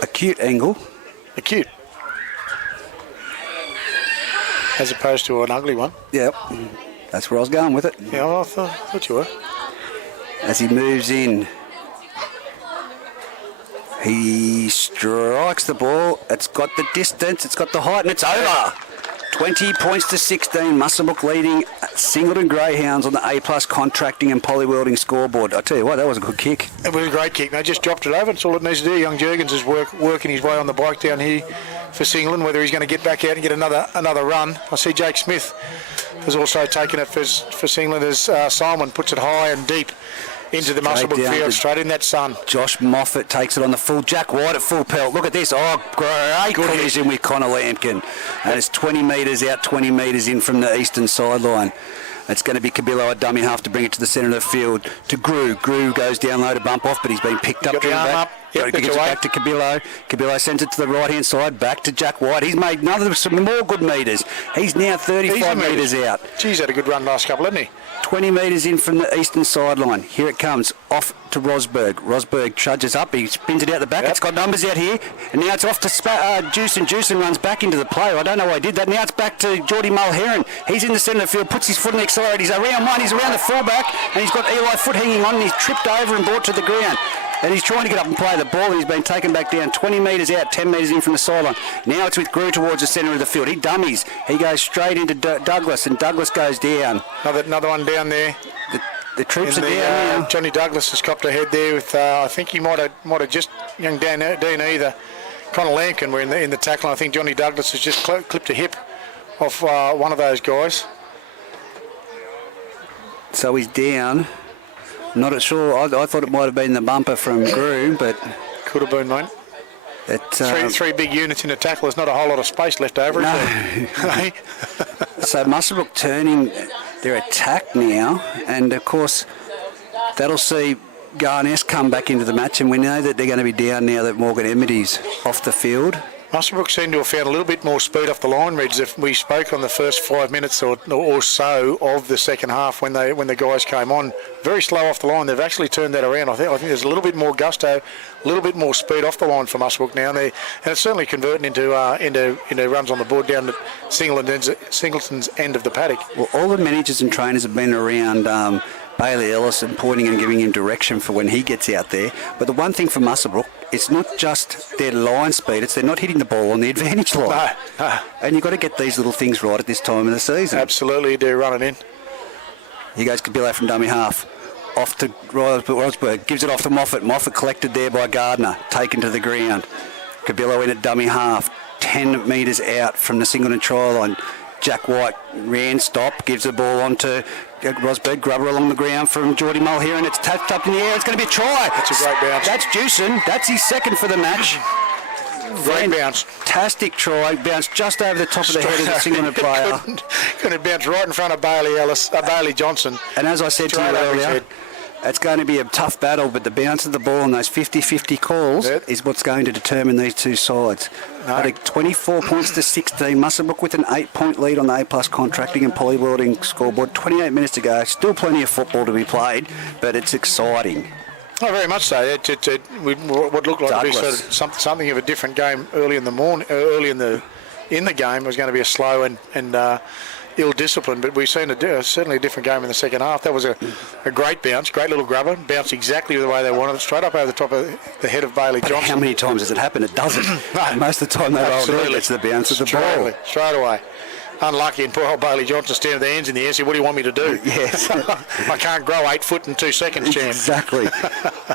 Acute angle. Acute. As opposed to an ugly one. Yep. That's where I was going with it. Yeah, well, I thought you were. As he moves in, he strikes the ball. It's got the distance, it's got the height, and it's over. 20 points to 16. Muswellbrook leading Singleton Greyhounds on the A+ contracting and polywelding scoreboard. I tell you what, that was a good kick. It was a great kick. They just dropped it over. That's all it needs to do. Young Jurgens is working his way on the bike down here for Singleton. Whether he's going to get back out and get another run. I see Jake Smith has also taken it for Singleton as Simon puts it high and deep into the Muswellbrook field, straight in that sun. Josh Moffat takes it on the full. Jack White at full pelt. Look at this. Oh, great collision with Connor Lampkin. And it's 20 metres out, 20 metres in from the eastern sideline. It's going to be Cabillo at dummy half to bring it to the centre of the field to Grew. Grew goes down low to bump off, but he's been picked up. Got the arm up. Yep, gives it back to Cabillo. Cabillo sends it to the right-hand side, back to Jack White. He's made some more good metres. He's now 35 metres out. Geez, had a good run last couple, hasn't he? 20 metres in from the eastern sideline. Here it comes, off to Rosberg. Rosberg trudges up, he spins it out the back. Yep. It's got numbers out here, and now it's off to Jewson. Jewson runs back into the play. I don't know why he did that. Now it's back to Geordie Mulhern. He's in the centre of the field, puts his foot on the accelerator. He's around one, he's around the fullback, and he's got Eli foot hanging on, and he's tripped over and brought to the ground. And he's trying to get up and play the ball, and he's been taken back down 20 metres out, 10 metres in from the sideline. Now it's with Grew towards the centre of the field. He dummies. He goes straight into Douglas, and Douglas goes down. Another one down there. The troops are down now. Johnny Douglas has copped ahead there with, I think he might have just, young Dean either. Connor Lampkin were in the tackle. I think Johnny Douglas has just clipped a hip off one of those guys. So he's down. Not sure. I thought it might have been the bumper from Grew, but could have been, mate. Three big units in a tackle. There's not a whole lot of space left over. No. Is there? So Muswellbrook turning their attack now, and of course that'll see Garness come back into the match, and we know that they're going to be down now that Morgan Emity's off the field. Muswellbrook seem to have found a little bit more speed off the line, Reg. If we spoke on the first 5 minutes or so of the second half when the guys came on, very slow off the line. They've actually turned that around. I think there's a little bit more gusto, a little bit more speed off the line for Muswellbrook now, and it's certainly converting into runs on the board down at Singleton's end of the paddock. Well, all the managers and trainers have been around Bailey Ellis and pointing and giving him direction for when he gets out there. But the one thing for Muswellbrook, it's not just their line speed, it's they're not hitting the ball on the advantage line. No. And you've got to get these little things right at this time of the season. Absolutely, you do run it in. Here goes Cabillo from dummy half. off to Rosberg, gives it off to Moffat. Moffat collected there by Gardner, taken to the ground. Cabillo in at dummy half, 10 metres out from the Singleton try line. Jack White ran, stop, gives the ball on to Rosberg, grubber along the ground from Geordie Mulheron. It's tapped up in the air. It's going to be a try. That's a great bounce. That's Jewson. That's his second for the match. Great bounce. Fantastic try. Bounced just over the top of the head of the Singleton player. Couldn't bounce right in front of Bailey Johnson. And as I said to you earlier, it's going to be a tough battle, but the bounce of the ball and those 50-50 calls is what's going to determine these two sides. No. 24 points to 16. Muswellbrook with an 8-point lead on the A+ contracting and polywelding scoreboard. 28 minutes to go. Still plenty of football to be played, but it's exciting. Oh, very much so. What looked like to be sort of something of a different game early in the morning, early in the game. It was going to be a slow and ill-disciplined, but we've seen certainly a different game in the second half. That was a great bounce, great little grubber, bounced exactly the way they wanted it, straight up over the top of the head of Bailey Johnson. How many times does it happen? It doesn't. No. Most of the time they roll it. It's the bounce of the ball. Straight away. Unlucky, and poor old Bailey Johnson standing with their hands in the air, said, what do you want me to do? Yes. I can't grow 8 foot in 2 seconds, champ. Exactly.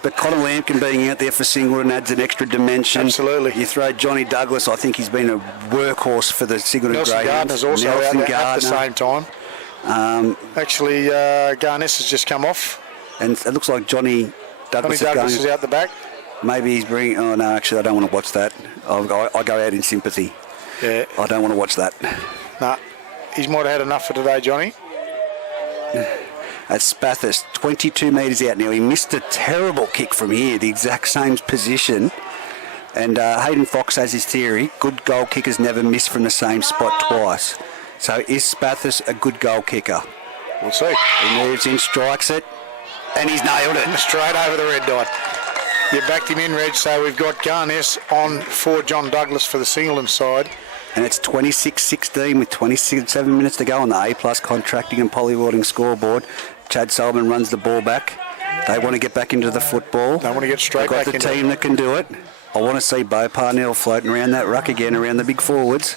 But Connor Lampkin being out there for Singleton adds an extra dimension. Absolutely. You throw Johnny Douglas, I think he's been a workhorse for the Singleton Nelson Greyhounds. Gardner's also out there at the same time. Actually, Garness has just come off. And it looks like Johnny Douglas is out the back. Maybe he's bringing... Oh, no, actually, I don't want to watch that. I go out in sympathy. Yeah. I don't want to watch that. Nah. He's might have had enough for today, Johnny. That's Spathis, 22 metres out now. He missed a terrible kick from here, the exact same position. And Hayden Fox has his theory. Good goal kickers never miss from the same spot twice. So is Spathis a good goal kicker? We'll see. He moves in, strikes it, and he's nailed it. Straight over the red dot. You backed him in, Reg, so we've got Garness on for John Douglas for the Singleton side. And it's 26-16 with 27 minutes to go on the A+ contracting and polywelding scoreboard. Chad Sullivan runs the ball back. They want to get back into the football. They want to get straight back into it. They've got the team that can do it. I want to see Bo Parnell floating around that ruck again, around the big forwards.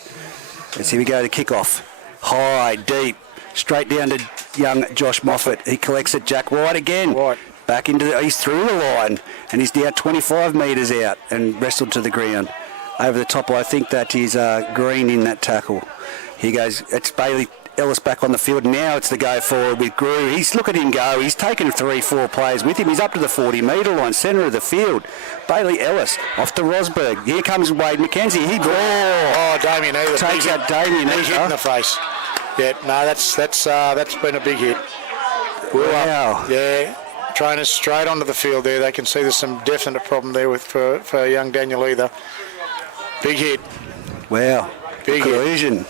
Let's see, we go to kick-off. High, deep, straight down to young Josh Moffat. He collects it. Jack White again. White. Back into he's through the line, and he's down 25 metres out and wrestled to the ground. Over the top, I think that is Green in that tackle. He goes, it's Bailey Ellis back on the field. Now it's the go forward with Grew. Look at him go. He's taken 3-4 players with him. He's up to the 40-metre line, centre of the field. Bailey Ellis off to Rosberg. Here comes Wade McKenzie. Damien Either. Takes out Damien Either. Big hit in the face. Yeah, no, that's been a big hit. Wow. Yeah. Trainers straight onto the field there. They can see there's some definite problem there for young Daniel Either. Big hit. Wow. Big collision. Hit.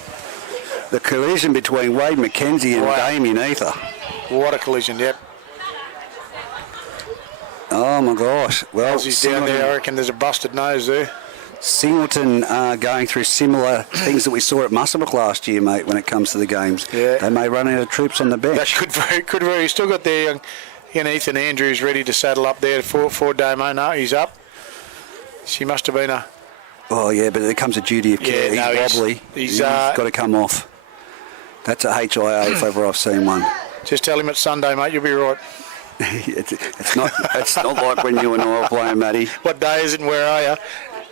The collision between Wade McKenzie and Damien Either. What a collision, yep. Oh my gosh. Well, as he's down there, I reckon there's a busted nose there. Singleton are going through similar things that we saw at Muswellbrook last year, mate, when it comes to the games. Yeah. They may run out of troops on the bench. That could very. He's still got their young Ethan Andrews ready to saddle up there for Damo. No, he's up. She must have been a... Oh, yeah, but there comes a duty of care. Yeah, he's wobbly. He's got to come off. That's a HIA if ever I've seen one. Just tell him it's Sunday, mate. You'll be right. It's not like when you and I were playing, Matty. What day is it and where are you?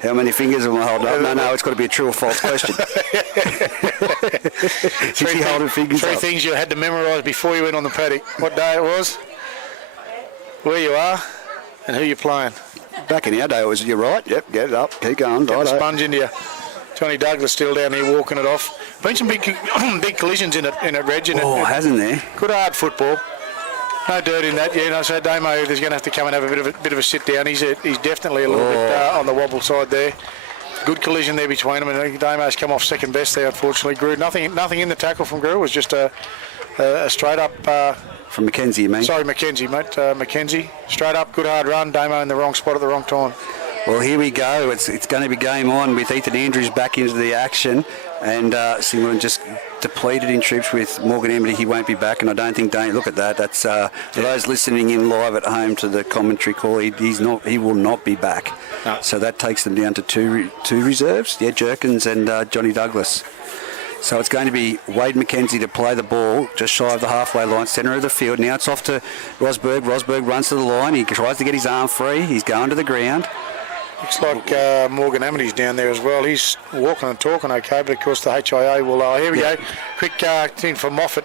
How many fingers am I holding up? No, it's got to be a true or false question. Three things you had to memorise before you went on the paddock. What day it was, where you are, and who you're playing. Back in our day, it was, you're right, yep, get it up, keep going. Get the sponge into you. Johnny Douglas still down here walking it off. Been some big collisions in it, Reg. Hasn't there? Good hard football. No dirt in that, yeah. No, so Damo is going to have to come and have a bit of a sit down. He's definitely a little bit on the wobble side there. Good collision there between them, and I think Damo's come off second best there. Unfortunately, Grew nothing in the tackle from Grew. It was just a straight up from McKenzie, you mean? Sorry, McKenzie, mate. McKenzie, straight up, good hard run. Damo in the wrong spot at the wrong time. Well, here we go. It's going to be game on with Ethan Andrews back into the action, and Singleton just depleted in troops with Morgan Emery. He won't be back, and I don't think look at that. That's for those listening in live at home to the commentary call. He will not be back. No. So that takes them down to two reserves. Yeah, Jerkins and Johnny Douglas. So it's going to be Wade McKenzie to play the ball just shy of the halfway line, centre of the field. Now it's off to Rosberg. Rosberg runs to the line. He tries to get his arm free. He's going to the ground. Looks like Morgan Amity's down there as well. He's walking and talking okay, but of course the HIA will... here we go. Quick thing from Moffat.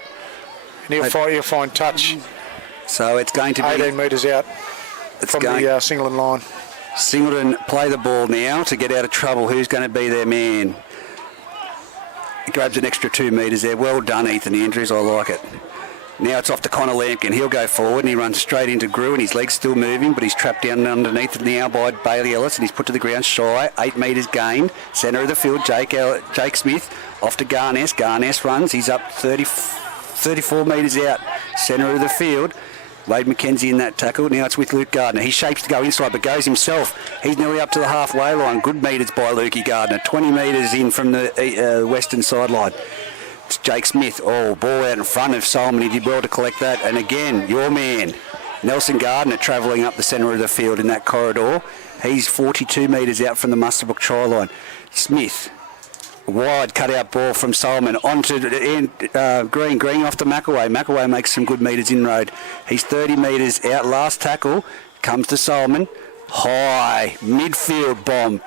And he'll find touch. So it's going to be... 18 metres out from the Singleton line. Singleton play the ball now to get out of trouble. Who's going to be their man? He grabs an extra 2 metres there. Well done, Ethan Andrews. I like it. Now it's off to Connor Lampkin. He'll go forward and he runs straight into Grew and his leg's still moving, but he's trapped down underneath now by Bailey Ellis and he's put to the ground shy. 8 metres gained. Centre of the field, Jake Smith off to Garness. Garness runs. He's up 34 metres out. Centre of the field. Wade McKenzie in that tackle. Now it's with Luke Gardner. He shapes to go inside but goes himself. He's nearly up to the halfway line. Good metres by Lukey Gardner. 20 metres in from the western sideline. It's Jake Smith. Oh, ball out in front of Solomon. He did well to collect that. And again, your man, Nelson Gardner, travelling up the centre of the field in that corridor. He's 42 metres out from the Muswellbrook try line. Smith. Wide cut-out ball from Solomon onto Green. Green off to McAway. McAway makes some good metres inroad. He's 30 metres out. Last tackle comes to Solomon. High midfield bomb.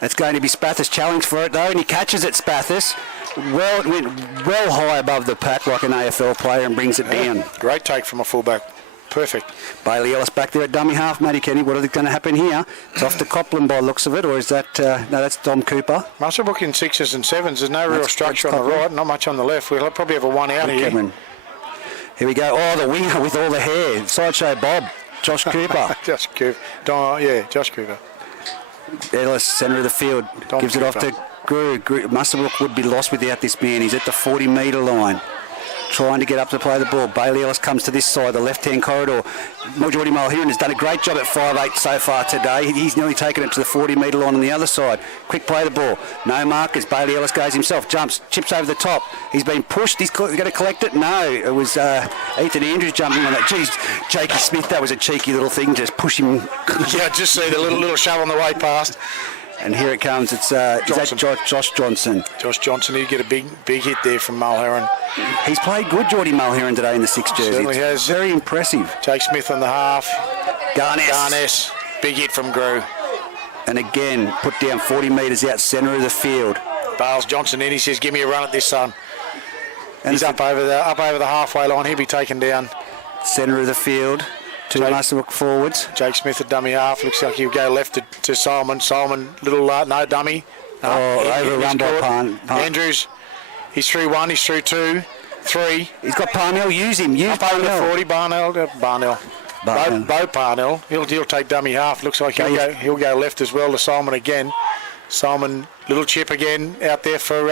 That's going to be Spathis' challenge for it though, and he catches it, Spathis. Well, it went well high above the pack like an AFL player and brings it down. Great take from a fullback. Perfect. Bailey Ellis back there at dummy half, Matty Kenny. What is going to happen here? It's off to Copland by looks of it, or is that... no, that's Dom Cooper. Muswellbrook in 6s and 7s. There's no real structure on the right, not much on the left. We'll probably have a one out here. Cameron. Here we go. Oh, the winger with all the hair. Sideshow Bob. Josh Cooper. Josh Cooper. Josh Cooper. Ellis, centre of the field. Dom gives Cooper. It off to Grew. Muswellbrook would be lost without this man. He's at the 40-metre line. Trying to get up to play the ball. Bailey Ellis comes to this side, the left-hand corridor. Geordie Mulheron has done a great job at 5'8" so far today. He's nearly taken it to the 40-metre line on the other side. Quick play the ball. No markers. Bailey Ellis goes himself, jumps, chips over the top. He's been pushed. He's going to collect it. No, it was Ethan Andrews jumping on that. Jeez, Jakey Smith, that was a cheeky little thing. Just push him. Yeah, just see the little shove on the way past. And here it comes. It's Josh Johnson. Josh Johnson, he'd get a big hit there from Mulheron. He's played good, Geordie Mulheron, today in the 6 jersey. Certainly has. Very impressive. Jake Smith on the half. Garness. Big hit from Grew. And again, put down 40 metres out centre of the field. Bales Johnson in. He says, "Give me a run at this, son." And he's up over the halfway line. He'll be taken down. Centre of the field. Two Muswellbrook forwards. Jake Smith at dummy half. Looks like he'll go left to Solomon. Solomon, little no dummy. Overrun by Parn. Andrews. He's through 1. He's through 2. 3. He's got Parnell. Use him. Use Up over the Parnell. 40. Barnell. Bo Parnell. He'll take dummy half. Looks like he'll go left as well to Solomon again. Solomon, little chip again out there for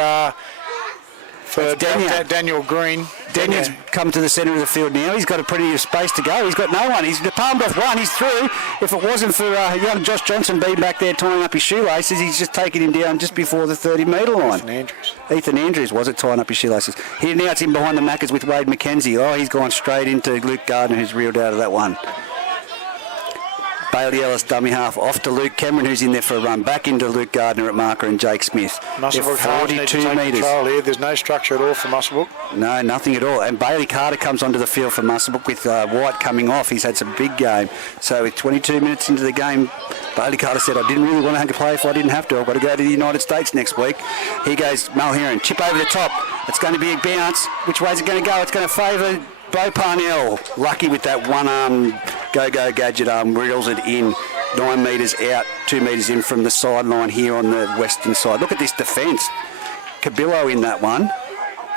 Daniel Green. Daniel's come to the centre of the field now. He's got a pretty space to go. He's got no one. He's palmed off one. He's through. If it wasn't for young Josh Johnson being back there tying up his shoelaces, he's just taken him down just before the 30-metre line. Ethan Andrews was it tying up his shoelaces. Here now it's in behind the Maccas with Wade McKenzie. Oh, he's gone straight into Luke Gardner, who's reeled out of that one. Bailey Ellis, dummy half, off to Luke Cameron, who's in there for a run. Back into Luke Gardner at marker and Jake Smith. Muswellbrook 42 metres. Here. There's no structure at all for Muswellbrook. No, nothing at all. And Bailey Carter comes onto the field for Muswellbrook with White coming off. He's had some big game. So with 22 minutes into the game, Bailey Carter said, I didn't really want to play if I didn't have to. I've got to go to the United States next week. Here goes Mulheron. Chip over the top. It's going to be a bounce. Which way is it going to go? It's going to favour Bo Parnell. Lucky with that one arm, go gadget arm, reels it in. 9 metres out, 2 metres in from the sideline here on the western side. Look at this defence. Cabillo in that one.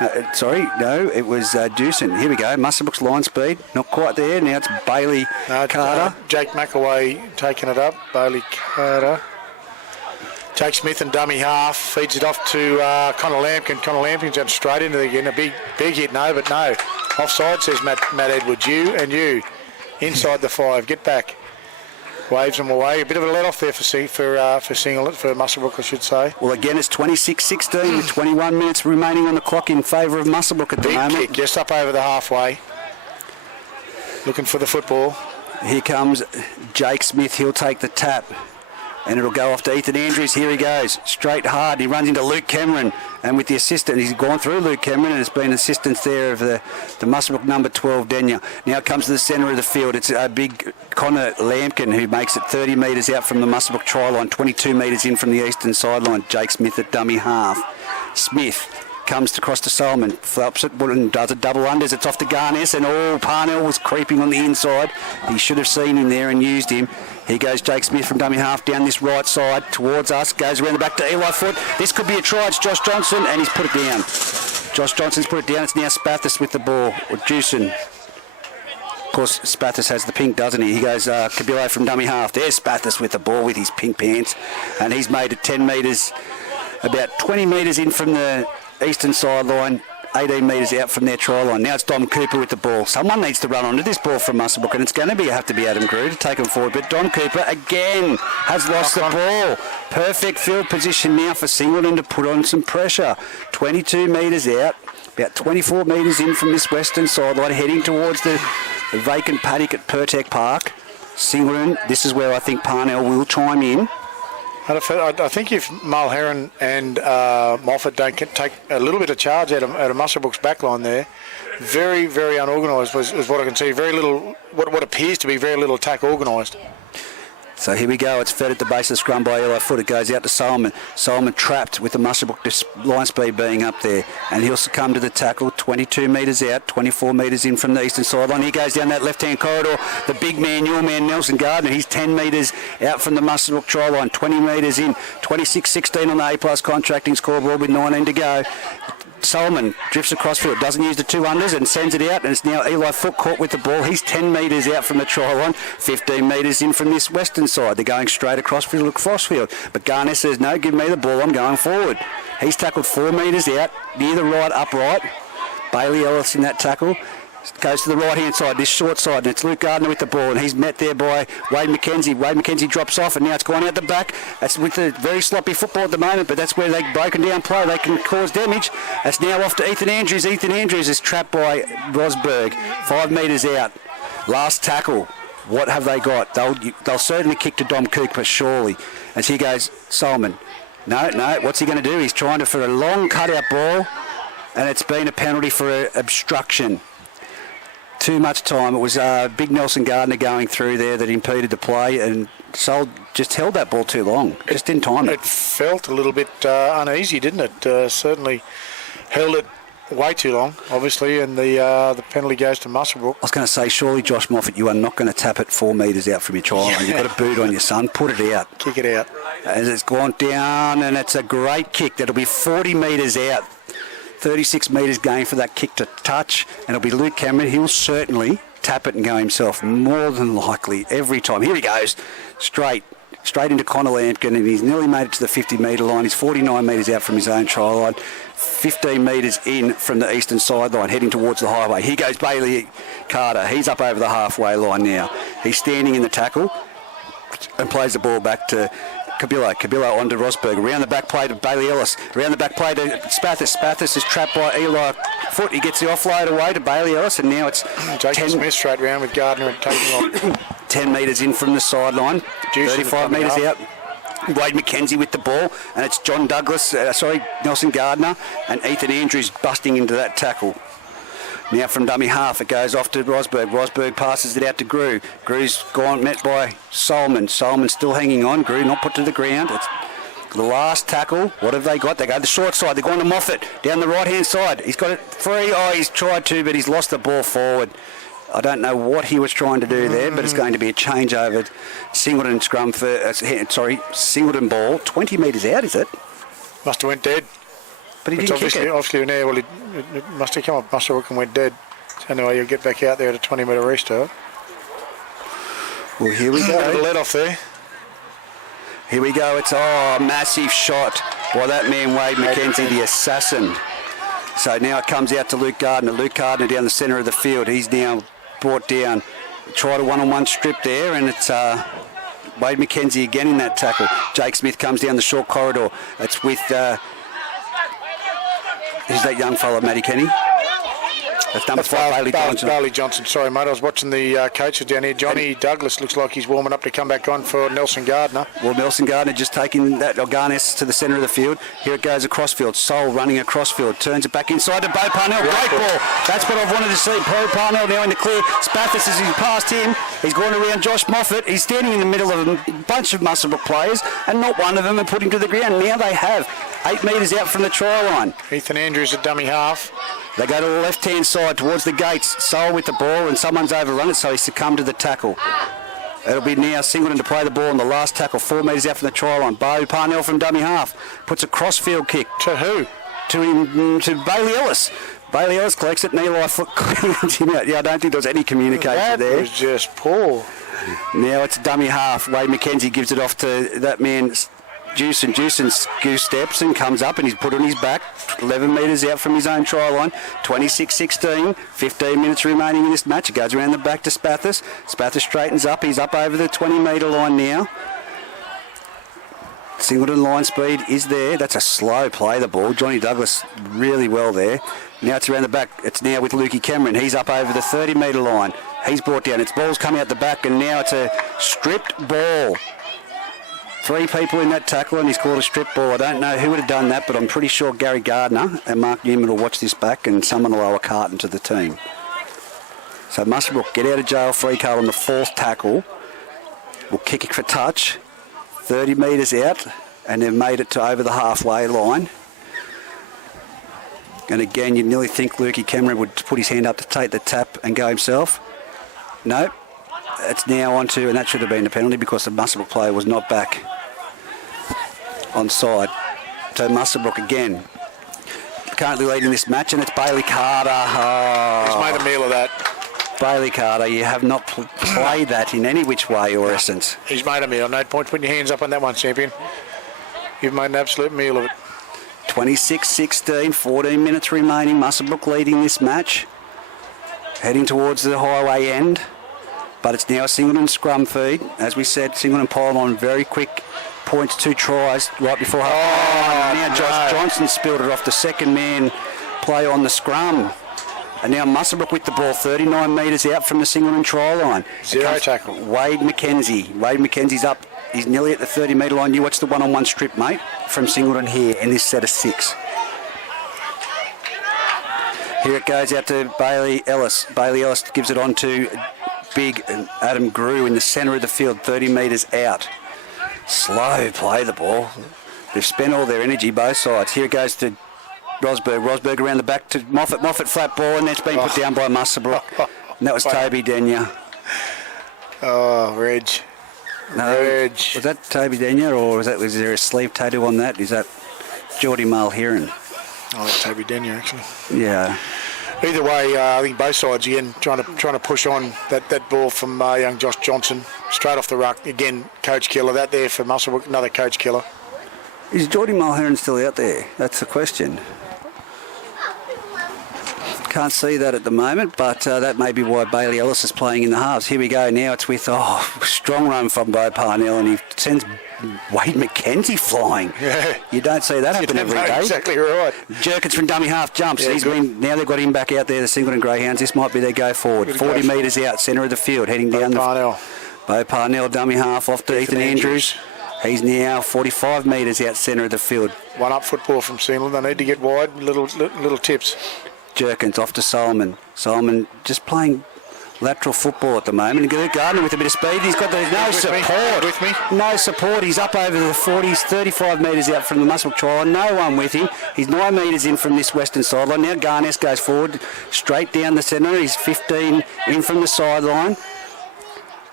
It was Dewson. Here we go. Muswellbrook's line speed, not quite there. Now it's Bailey Carter. Jake McAway taking it up. Bailey Carter. Jake Smith and dummy half. Feeds it off to Connor Lampkin. Connor Lampkin's going straight into it again. A big hit, no. Offside, says Matt Edwards. You and you. Inside the 5. Get back. Waves them away. A bit of a let-off there for Singleton, for Muswellbrook, I should say. Well, again, it's 26-16 with 21 minutes remaining on the clock in favour of Muswellbrook at the moment. Big kick, just up over the halfway. Looking for the football. Here comes Jake Smith. He'll take the tap. and it'll go off to Ethan Andrews. Here he goes, straight hard. He runs into Luke Cameron, and with the assistant, he's gone through Luke Cameron, and it's been assistance there of the Muswellbrook number 12, Denya. Now it comes to the centre of the field. It's a big Connor Lampkin who makes it 30 metres out from the Muswellbrook try line, 22 metres in from the eastern sideline. Jake Smith at dummy half. Smith comes across to Solomon, flaps it and does a double unders. It's off to Garness, and Parnell was creeping on the inside. He should have seen him there and used him. Here goes Jake Smith from dummy half down this right side towards us, goes around the back to Eli Foot. This could be a try. It's Josh Johnson, and he's put it down. Josh Johnson's put it down. It's now Spathis with the ball, or Jewson. Of course, Spathis has the pink, doesn't he? He goes Kabilo from dummy half. There's Spathis with the ball with his pink pants, and he's made it 10 metres, about 20 metres in from the eastern sideline, 18 metres out from their try line. Now it's Dom Cooper with the ball. Someone needs to run onto this ball from Muswellbrook, and it's going to have to be Adam Grew to take him forward. But Dom Cooper again has lost the ball. Perfect field position now for Singleton to put on some pressure. 22 metres out, about 24 metres in from this western sideline, heading towards the vacant paddock at Pertec Park. Singleton, this is where I think Parnell will chime in. I think if Mulherron and Moffat don't take a little bit of charge out of Muswellbrook's backline there, very, very unorganised is what I can see. Very little, what appears to be very little attack organised. So here we go. It's fed at the base of the scrum by Eli Foot. It goes out to Solomon. Solomon trapped with the Muswellbrook line speed being up there. And he'll succumb to the tackle. 22 metres out, 24 metres in from the eastern sideline. He goes down that left-hand corridor. The big man, your man, Nelson Gardner. He's 10 metres out from the Muswellbrook try line. 20 metres in. 26-16 on the A-plus contracting scoreboard with 19 to go. Solomon drifts across field, doesn't use the two unders and sends it out, and it's now Eli Foot caught with the ball. He's 10 metres out from the try line, 15 metres in from this western side. They're going straight across field, but Garnett says, no, give me the ball, I'm going forward. He's tackled 4 metres out, near the right upright. Bailey Ellis in that tackle. Goes to the right-hand side, this short side, and it's Luke Gardner with the ball, and he's met there by Wade McKenzie. Wade McKenzie drops off, and now it's gone out the back. That's with a very sloppy football at the moment, but that's where they've broken down play. They can cause damage. That's now off to Ethan Andrews. Ethan Andrews is trapped by Rosberg, 5 metres out. Last tackle. What have they got? They'll certainly kick to Dom Cooper, surely. As he goes, Solomon. No, what's he going to do? He's trying for a long cutout ball, and it's been a penalty for obstruction. Too much time. It was big Nelson Gardner going through there that impeded the play, and Sol just held that ball too long. Just didn't time it. It felt a little bit uneasy, didn't it? Certainly held it way too long, obviously, and the penalty goes to Muswellbrook. I was going to say, surely, Josh Moffat, you are not going to tap it 4 metres out from your try line. You've got a boot on your son. Put it out. Kick it out. As it's gone down, and it's a great kick. That'll be 40 metres out. 36 metres gain for that kick to touch, and it'll be Luke Cameron. He'll certainly tap it and go himself, more than likely, every time. Here he goes, straight into Connor Lampkin, and he's nearly made it to the 50-metre line. He's 49 metres out from his own try line, 15 metres in from the eastern sideline, heading towards the highway. Here goes Bailey Carter. He's up over the halfway line now. He's standing in the tackle and plays the ball back to Kabilo onto Rosberg. Around the back play to Bailey Ellis. Around the back play to Spathis. Spathis is trapped by Eli Foot. He gets the offload away to Bailey Ellis, and now it's Jacob Smith straight round with Gardner and taking off. 10 metres in from the sideline. 35 metres out. Wade McKenzie with the ball, and it's Nelson Gardner and Ethan Andrews busting into that tackle. Now from dummy half, it goes off to Rosberg. Rosberg passes it out to Grew. Grew's gone, met by Solomon. Solomon still hanging on. Grew not put to the ground. It's the last tackle. What have they got? They go to the short side. They're going to Moffat down the right-hand side. He's got it free. Oh, he's tried to, but he's lost the ball forward. I don't know what he was trying to do there, but it's going to be a changeover. Singleton scrum for, Singleton ball. 20 metres out, is it? Must have went dead. But he didn't kick it. Obviously, it must have come up Muswellbrook and went dead. So anyway, you'll get back out there at a 20-metre restart. Well, here we go. The let off there. Here we go. It's a massive shot by that man, Wade McKenzie, the assassin. So now it comes out to Luke Gardner. Luke Gardner down the centre of the field. He's now brought down. Tried a one-on-one strip there, and it's Wade McKenzie again in that tackle. Jake Smith comes down the short corridor. It's with... who's that young fella, Matty Kenny? That's number 5, Bailey Johnson. Bailey Johnson. Sorry, mate. I was watching the coaches down here. Johnny Douglas looks like he's warming up to come back on for Nelson Gardner. Well, Nelson Gardner just taking that Garnes to the centre of the field. Here it goes across field. Sol running across field. Turns it back inside to Bo Parnell. Great ball. That's what I've wanted to see. Bo Parnell now in the clear. Spathis as he's passed him. He's going around Josh Moffat. He's standing in the middle of a bunch of Muswellbrook players and not one of them are put him to the ground. Now they have 8 metres out from the try line. Ethan Andrews at dummy half. They go to the left-hand side towards the gates. Sol with the ball and someone's overrun it, so he succumbed to the tackle. It'll be now Singleton to play the ball on the last tackle, 4 metres out from the try line. Bo Parnell from dummy half puts a cross-field kick. To who? To Bailey Ellis. Bailey Ellis collects it and Eli Foot cleans him out. Yeah, I don't think there was any communication there. That was just poor. Now it's dummy half. Wade McKenzie gives it off to that man, Jewson. Jewson goose steps and comes up and he's put on his back, 11 metres out from his own try line. 26-16, 15 minutes remaining in this match. It goes around the back to Spathis. Spathis straightens up. He's up over the 20-metre line now. Singleton line speed is there. That's a slow play, the ball. Johnny Douglas really well there. Now it's around the back. It's now with Lukey Cameron. He's up over the 30-metre line. He's brought down. Its ball's coming out the back and now it's a stripped ball. 3 people in that tackle and he's called a strip ball. I don't know who would have done that, but I'm pretty sure Gary Gardner and Mark Newman will watch this back and someone will owe a carton to the team. So Muswellbrook get out of jail free card on the 4th tackle. We'll kick it for touch. 30 metres out and they've made it to over the halfway line. And again, you'd nearly think Lukey Cameron would put his hand up to take the tap and go himself. No, it's now on to, and that should have been a penalty because the Muswellbrook player was not back on side. So Muswellbrook again, currently leading this match, and it's Bailey Carter. Oh. He's made a meal of that. Bailey Carter, you have not played that in any which way or essence. He's made a meal. No point putting your hands up on that one, champion. You've made an absolute meal of it. 26-16, 14 minutes remaining. Muswellbrook leading this match. Heading towards the highway end. But it's now a Singleton scrum feed. As we said, Singleton piled on very quick points, 2 tries right before half. Now Josh Johnson spilled it off the second man play on the scrum. And now Muswellbrook with the ball, 39 metres out from the Singleton try line. Zero tackle. Wade McKenzie. Wade McKenzie's up. He's nearly at the 30-metre line. You watch the one-on-one strip, mate, from Singleton here in this set of 6. Here it goes out to Bailey Ellis. Bailey Ellis gives it on to big Adam Grew in the centre of the field, 30 metres out. Slow play the ball. They've spent all their energy, both sides. Here it goes to Rosberg. Rosberg around the back to Moffat. Moffat flat ball, and that's been put down by Muswellbrook. And that was Toby Denyer. Oh, Reg. No, Reg. was that Toby Denyer, or was there a sleeve tattoo on that? Is that Geordie Mulheron? Oh, that's Toby Denyer, actually. Yeah. Either way, I think both sides again trying to push on that ball from young Josh Johnson straight off the ruck. Again, coach killer. That there for Muswellbrook, another coach killer. Is Geordie Mulheron still out there? That's the question. Can't see that at the moment, but that may be why Bailey Ellis is playing in the halves. Here we go now. It's with, strong run from Bo Parnell, and he sends Wade McKenzie flying. Yeah. You don't see that happen every day. Exactly right. Jerkins from dummy half jumps. Yeah, Now they've got him back out there, the Singleton Greyhounds. This might be their go forward. 40 metres out, centre of the field, heading down Bo Parnell, dummy half off to Ethan Andrews. He's now 45 metres out centre of the field. One up football from Singleton. They need to get wide. Little tips. Jerkins off to Solomon. Solomon just playing lateral football at the moment. And Gardner with a bit of speed. He's got no support. With me. No support. He's up over the 40s, 35 metres out from the Muswellbrook try line. No one with him. He's 9 metres in from this western sideline. Now Garnes goes forward, straight down the centre. He's 15 in from the sideline.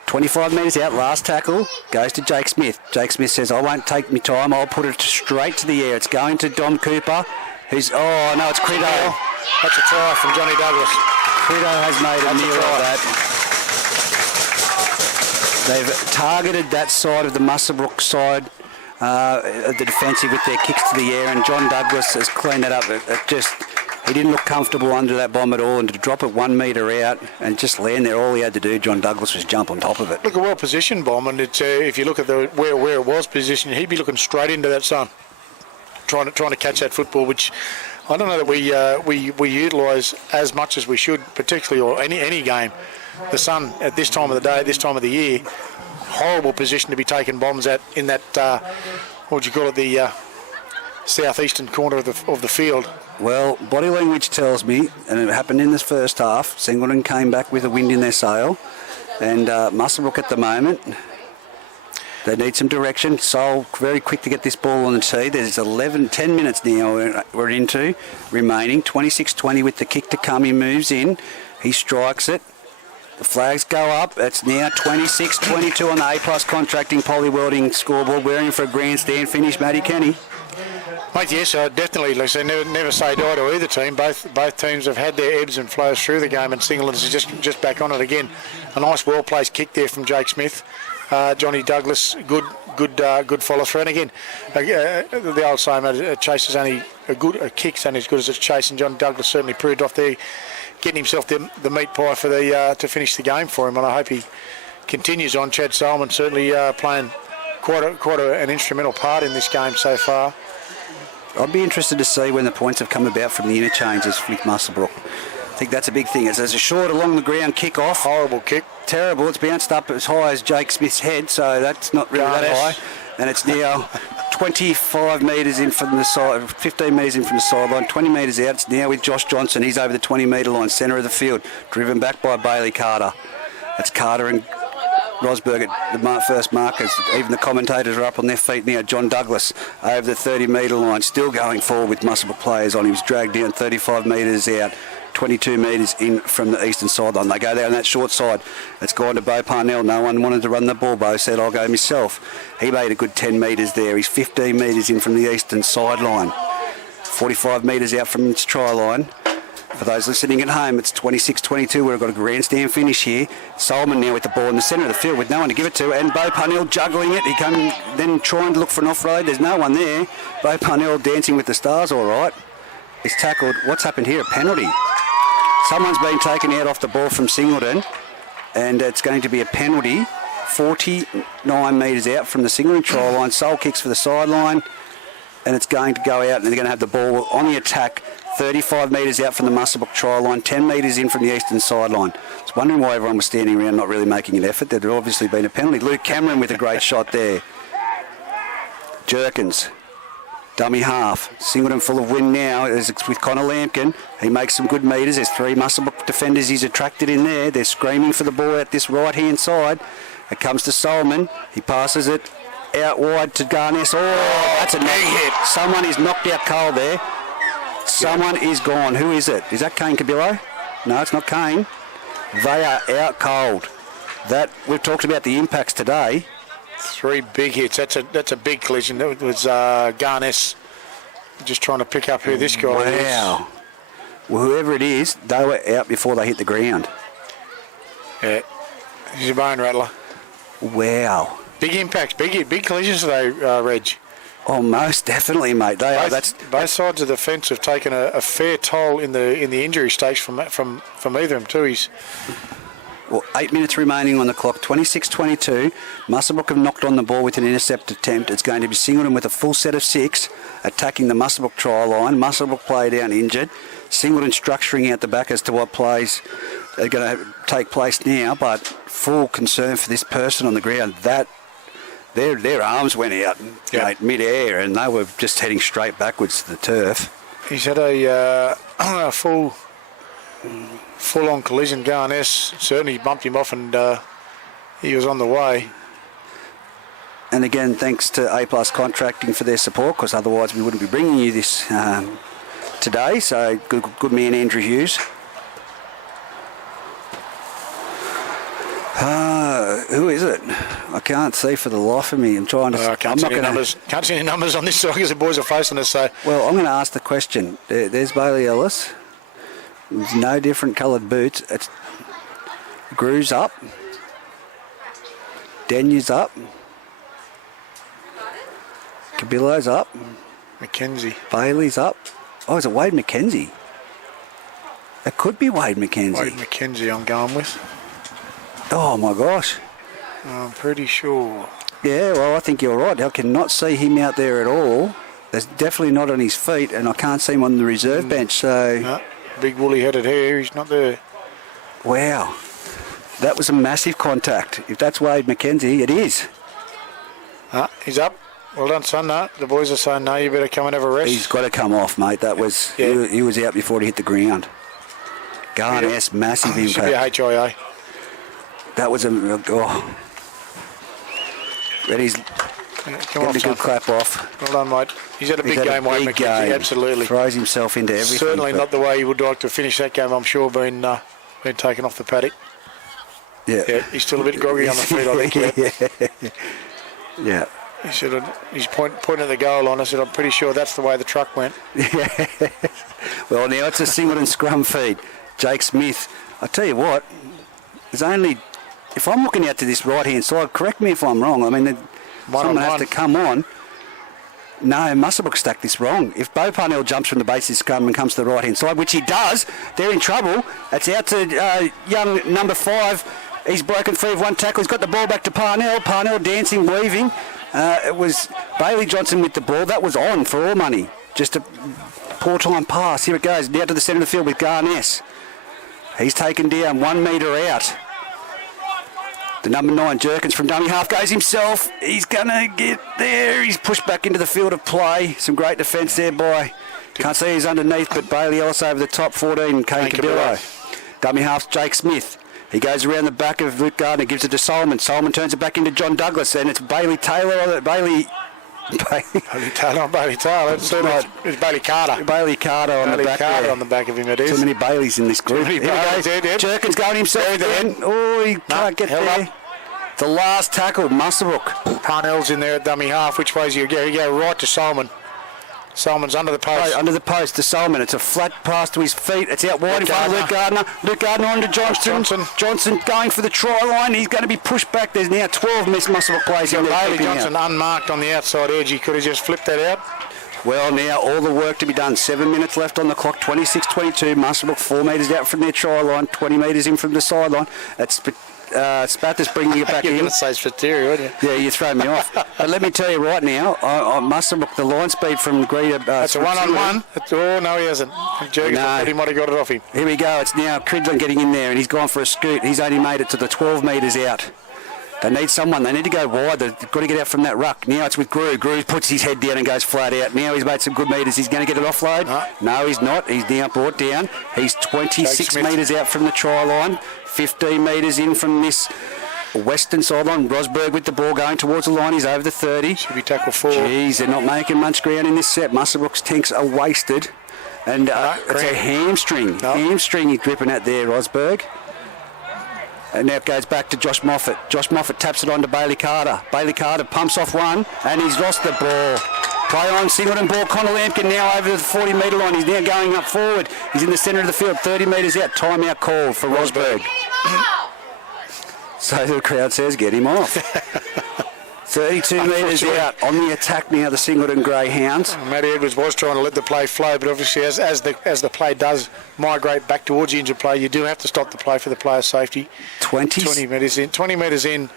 25 metres out, last tackle, goes to Jake Smith. Jake Smith says, I won't take me time, I'll put it straight to the air. It's going to Dom Cooper, who's, it's Crito. That's a try from Johnny Douglas. Crito has made a meal of that. They've targeted that side of the Muswellbrook side, the defensive with their kicks to the air, and John Douglas has cleaned that up. He didn't look comfortable under that bomb at all, and to drop it 1 metre out and just land there, all he had to do, John Douglas, was jump on top of it. Look, a well-positioned bomb, and it's, if you look at where it was positioned, he'd be looking straight into that sun, trying to catch that football, which I don't know that we utilise as much as we should, particularly or any game. The sun at this time of the day, this time of the year, horrible position to be taking bombs at in that what would you call it, the southeastern corner of the field. Well, body language tells me, and it happened in this first half, Singleton came back with a wind in their sail, and Muswellbrook at the moment, they need some direction. Sol very quick to get this ball on the tee. There's 10 minutes now we're into remaining. 26-20 with the kick to come. He moves in. He strikes it. The flags go up. It's now 26-22 on the A-Plus Contracting Poly Welding scoreboard. We're in for a grandstand finish, Matty Kenny. Mate, yes, definitely. Like I say, never say die to either team. Both teams have had their ebbs and flows through the game, and Singleton's is just back on it again. A nice, well-placed kick there from Jake Smith. Johnny Douglas, good follow through. And again, the old saying, a chase is only a kick's only as good as its chase, and Johnny Douglas certainly proved off there, getting himself the meat pie for to finish the game for him. And I hope he continues on. Chad Solomon certainly playing quite an instrumental part in this game so far. I'd be interested to see when the points have come about from the interchanges with Muswellbrook. I think that's a big thing. There's a short along the ground kick off. Horrible kick. Terrible. It's bounced up as high as Jake Smith's head, so that's not really that high. And it's now 25 metres in from the side, 15 metres in from the sideline, 20 metres out. It's now with Josh Johnson. He's over the 20-metre line, centre of the field, driven back by Bailey Carter. That's Carter and Rosberg at the first markers. Even the commentators are up on their feet now. John Douglas over the 30-metre line, still going forward with Muswellbrook players on. He was dragged down 35 metres out, 22 metres in from the eastern sideline. They go there on that short side. It's gone to Bo Parnell. No one wanted to run the ball. Bo said, I'll go myself. He made a good 10 metres there. He's 15 metres in from the eastern sideline. 45 metres out from its try line. For those listening at home, it's 26-22. We've got a grandstand finish here. Solomon now with the ball in the centre of the field with no one to give it to, and Bo Parnell juggling it. He come then trying to look for an off-road. There's no one there. Bo Parnell dancing with the stars all right. He's tackled. What's happened here? A penalty. Someone's been taken out off the ball from Singleton, and it's going to be a penalty. 49 metres out from the Singleton try line. Sol kicks for the sideline, and it's going to go out, and they're going to have the ball on the attack. 35 metres out from the Muswellbrook try line, 10 metres in from the eastern sideline. I was wondering why everyone was standing around not really making an effort. There'd obviously been a penalty. Luke Cameron with a great shot there. Jerkins, dummy half. Singleton full of wind now as it's with Connor Lampkin. He makes some good metres. There's three Muswellbrook defenders he's attracted in there. They're screaming for the ball out this right-hand side. It comes to Solomon. He passes it out wide to Garness. Oh, that's a big hit. Someone is knocked out cold there. Someone is gone. Who is it? Is that Kane Cabillo? No, it's not Kane. They are out cold. That we've talked about the impacts today. Three big hits. That's a big collision. It was Garness just trying to pick up who this guy is. Wow. Well, whoever it is, they were out before they hit the ground. Yeah. He's a bone rattler. Wow. Big impacts. Big collisions today, Reg. Oh, most definitely, mate. They are. Both sides of the fence have taken a fair toll in the injury stakes from either of them too. Well, 8 minutes remaining on the clock. 26-22. Muswellbrook have knocked on the ball with an intercept attempt. It's going to be Singleton with a full set of 6 attacking the Muswellbrook try line. Muswellbrook play down injured. Singleton structuring out the back as to what plays are going to take place now, but full concern for this person on the ground. Their arms went out mid-air, and they were just heading straight backwards to the turf. He's had a full-on collision. Garness certainly bumped him off, and he was on the way. And again, thanks to A-Plus Contracting for their support, because otherwise we wouldn't be bringing you this today. So good man, Andrew Hughes. Who is it? I can't see for the life of me. I'm trying to. Can't see any numbers on this side because the boys are facing us. So. Well, I'm going to ask the question. There's Bailey Ellis. There's no different coloured boots. It's Grew's up. Danu's up. Cabillo's up. McKenzie. Bailey's up. Oh, is it Wade McKenzie? That could be Wade McKenzie. Wade McKenzie I'm going with. Oh, my gosh. I'm pretty sure. Yeah, well, I think you're right. I cannot see him out there at all. There's definitely not on his feet, and I can't see him on the reserve bench. So, No, big woolly-headed hair. He's not there. wow, that was a massive contact. If that's Wade McKenzie, it is. He's up. Well done, son. No, the boys are saying, no, you better come and have a rest. He's got to come off, mate. That was he was out before he hit the ground. Garness, massive Should be a impact. HIA. That was a but he's Come getting off, a son. good clap off. Well done, mate. He's had a He's big had game, Wade big McKenzie. game. Absolutely. Throws himself into everything. Certainly but- not the way he would like to finish that game, I'm sure, being taken off the paddock. Yeah, he's still a bit groggy on the feet, I think. Yeah. He's pointing at the goal line. I said, I'm pretty sure that's the way the truck went. Well, now it's a Singleton scrum feed. Jake Smith. I tell you what, there's only, if I'm looking out to this right-hand side, correct me if I'm wrong. I mean, someone has to come on. No, Muswellbrook stacked this wrong. If Bo Parnell jumps from the basis scrum and comes to the right-hand side, which he does, they're in trouble. It's out to young number 5. He's broken free of one tackle. He's got the ball back to Parnell. Parnell dancing, weaving. It was Bailey Johnson with the ball. That was on for all money. Just a poor time pass. Here it goes. Now to the centre of the field with Garness. He's taken down 1 metre out. The number 9, Jerkins from dummy half, goes himself. He's going to get there. He's pushed back into the field of play. Some great defence there by, can't see who's underneath, but Bailey Ellis over the top, 14, Kane Cabillo. Dummy half, Jake Smith. He goes around the back of Luke Gardner, gives it to Solomon. Solomon turns it back into John Douglas, and it's Bailey Taylor. Bailey Taylor. It's Bailey Carter. Bailey Carter on the back there. On the back of him, it is. Too many Baileys in this group. Too many Baileys, Jerkins going himself again. Oh, he can't get there. Up. The last tackle, Muswellbrook. Parnell's in there at dummy half. Which way do you go? You go right to Solomon. Solomon's under the post. Right, under the post to Solomon. It's a flat pass to his feet. It's out wide in front of Luke Gardner. Luke Gardner on to Johnson. Johnson going for the try line. He's going to be pushed back. There's now 12 Muswellbrook players in there. Bailey Johnson unmarked on the outside edge. He could have just flipped that out. Well, now all the work to be done. 7 minutes left on the clock. 26-22. Muswellbrook 4 metres out from their try line. 20 metres in from the sideline. That's Spathis bringing it back in. You're going to say Spiteri, weren't you? Yeah, you throw me off. But let me tell you right now, I must have looked the line speed from Greta. That's a one-on-one. Oh, no, he hasn't. Jurgens thought he might have got it off him. Here we go. It's now Cridlin getting in there, and he's gone for a scoot. He's only made it to the 12 metres out. They need someone. They need to go wide. They've got to get out from that ruck. Now it's with Grew. Grew puts his head down and goes flat out. Now he's made some good metres. He's going to get it offload. No, he's not. He's now brought down. He's 26 metres out from the try line. 15 metres in from this western sideline. Rosberg with the ball going towards the line. He's over the 30. Should be tackle 4. Jeez, they're not making much ground in this set. Muswellbrook's tanks are wasted. And it's a hamstring. Hamstring he's gripping at there, Rosberg. And now it goes back to Josh Moffat. Josh Moffat taps it on to Bailey Carter. Bailey Carter pumps off one, and he's lost the ball. Play on, Singleton ball. Connor Lampkin now over the 40-metre line. He's now going up forward. He's in the centre of the field, 30 metres out. Timeout call for Rosberg. So the crowd says, get him off. 32 metres out on the attack now, the Singleton Greyhounds. Matty Edwards was trying to let the play flow, but obviously as the play does migrate back towards the injured play, you do have to stop the play for the player's safety. 20 metres in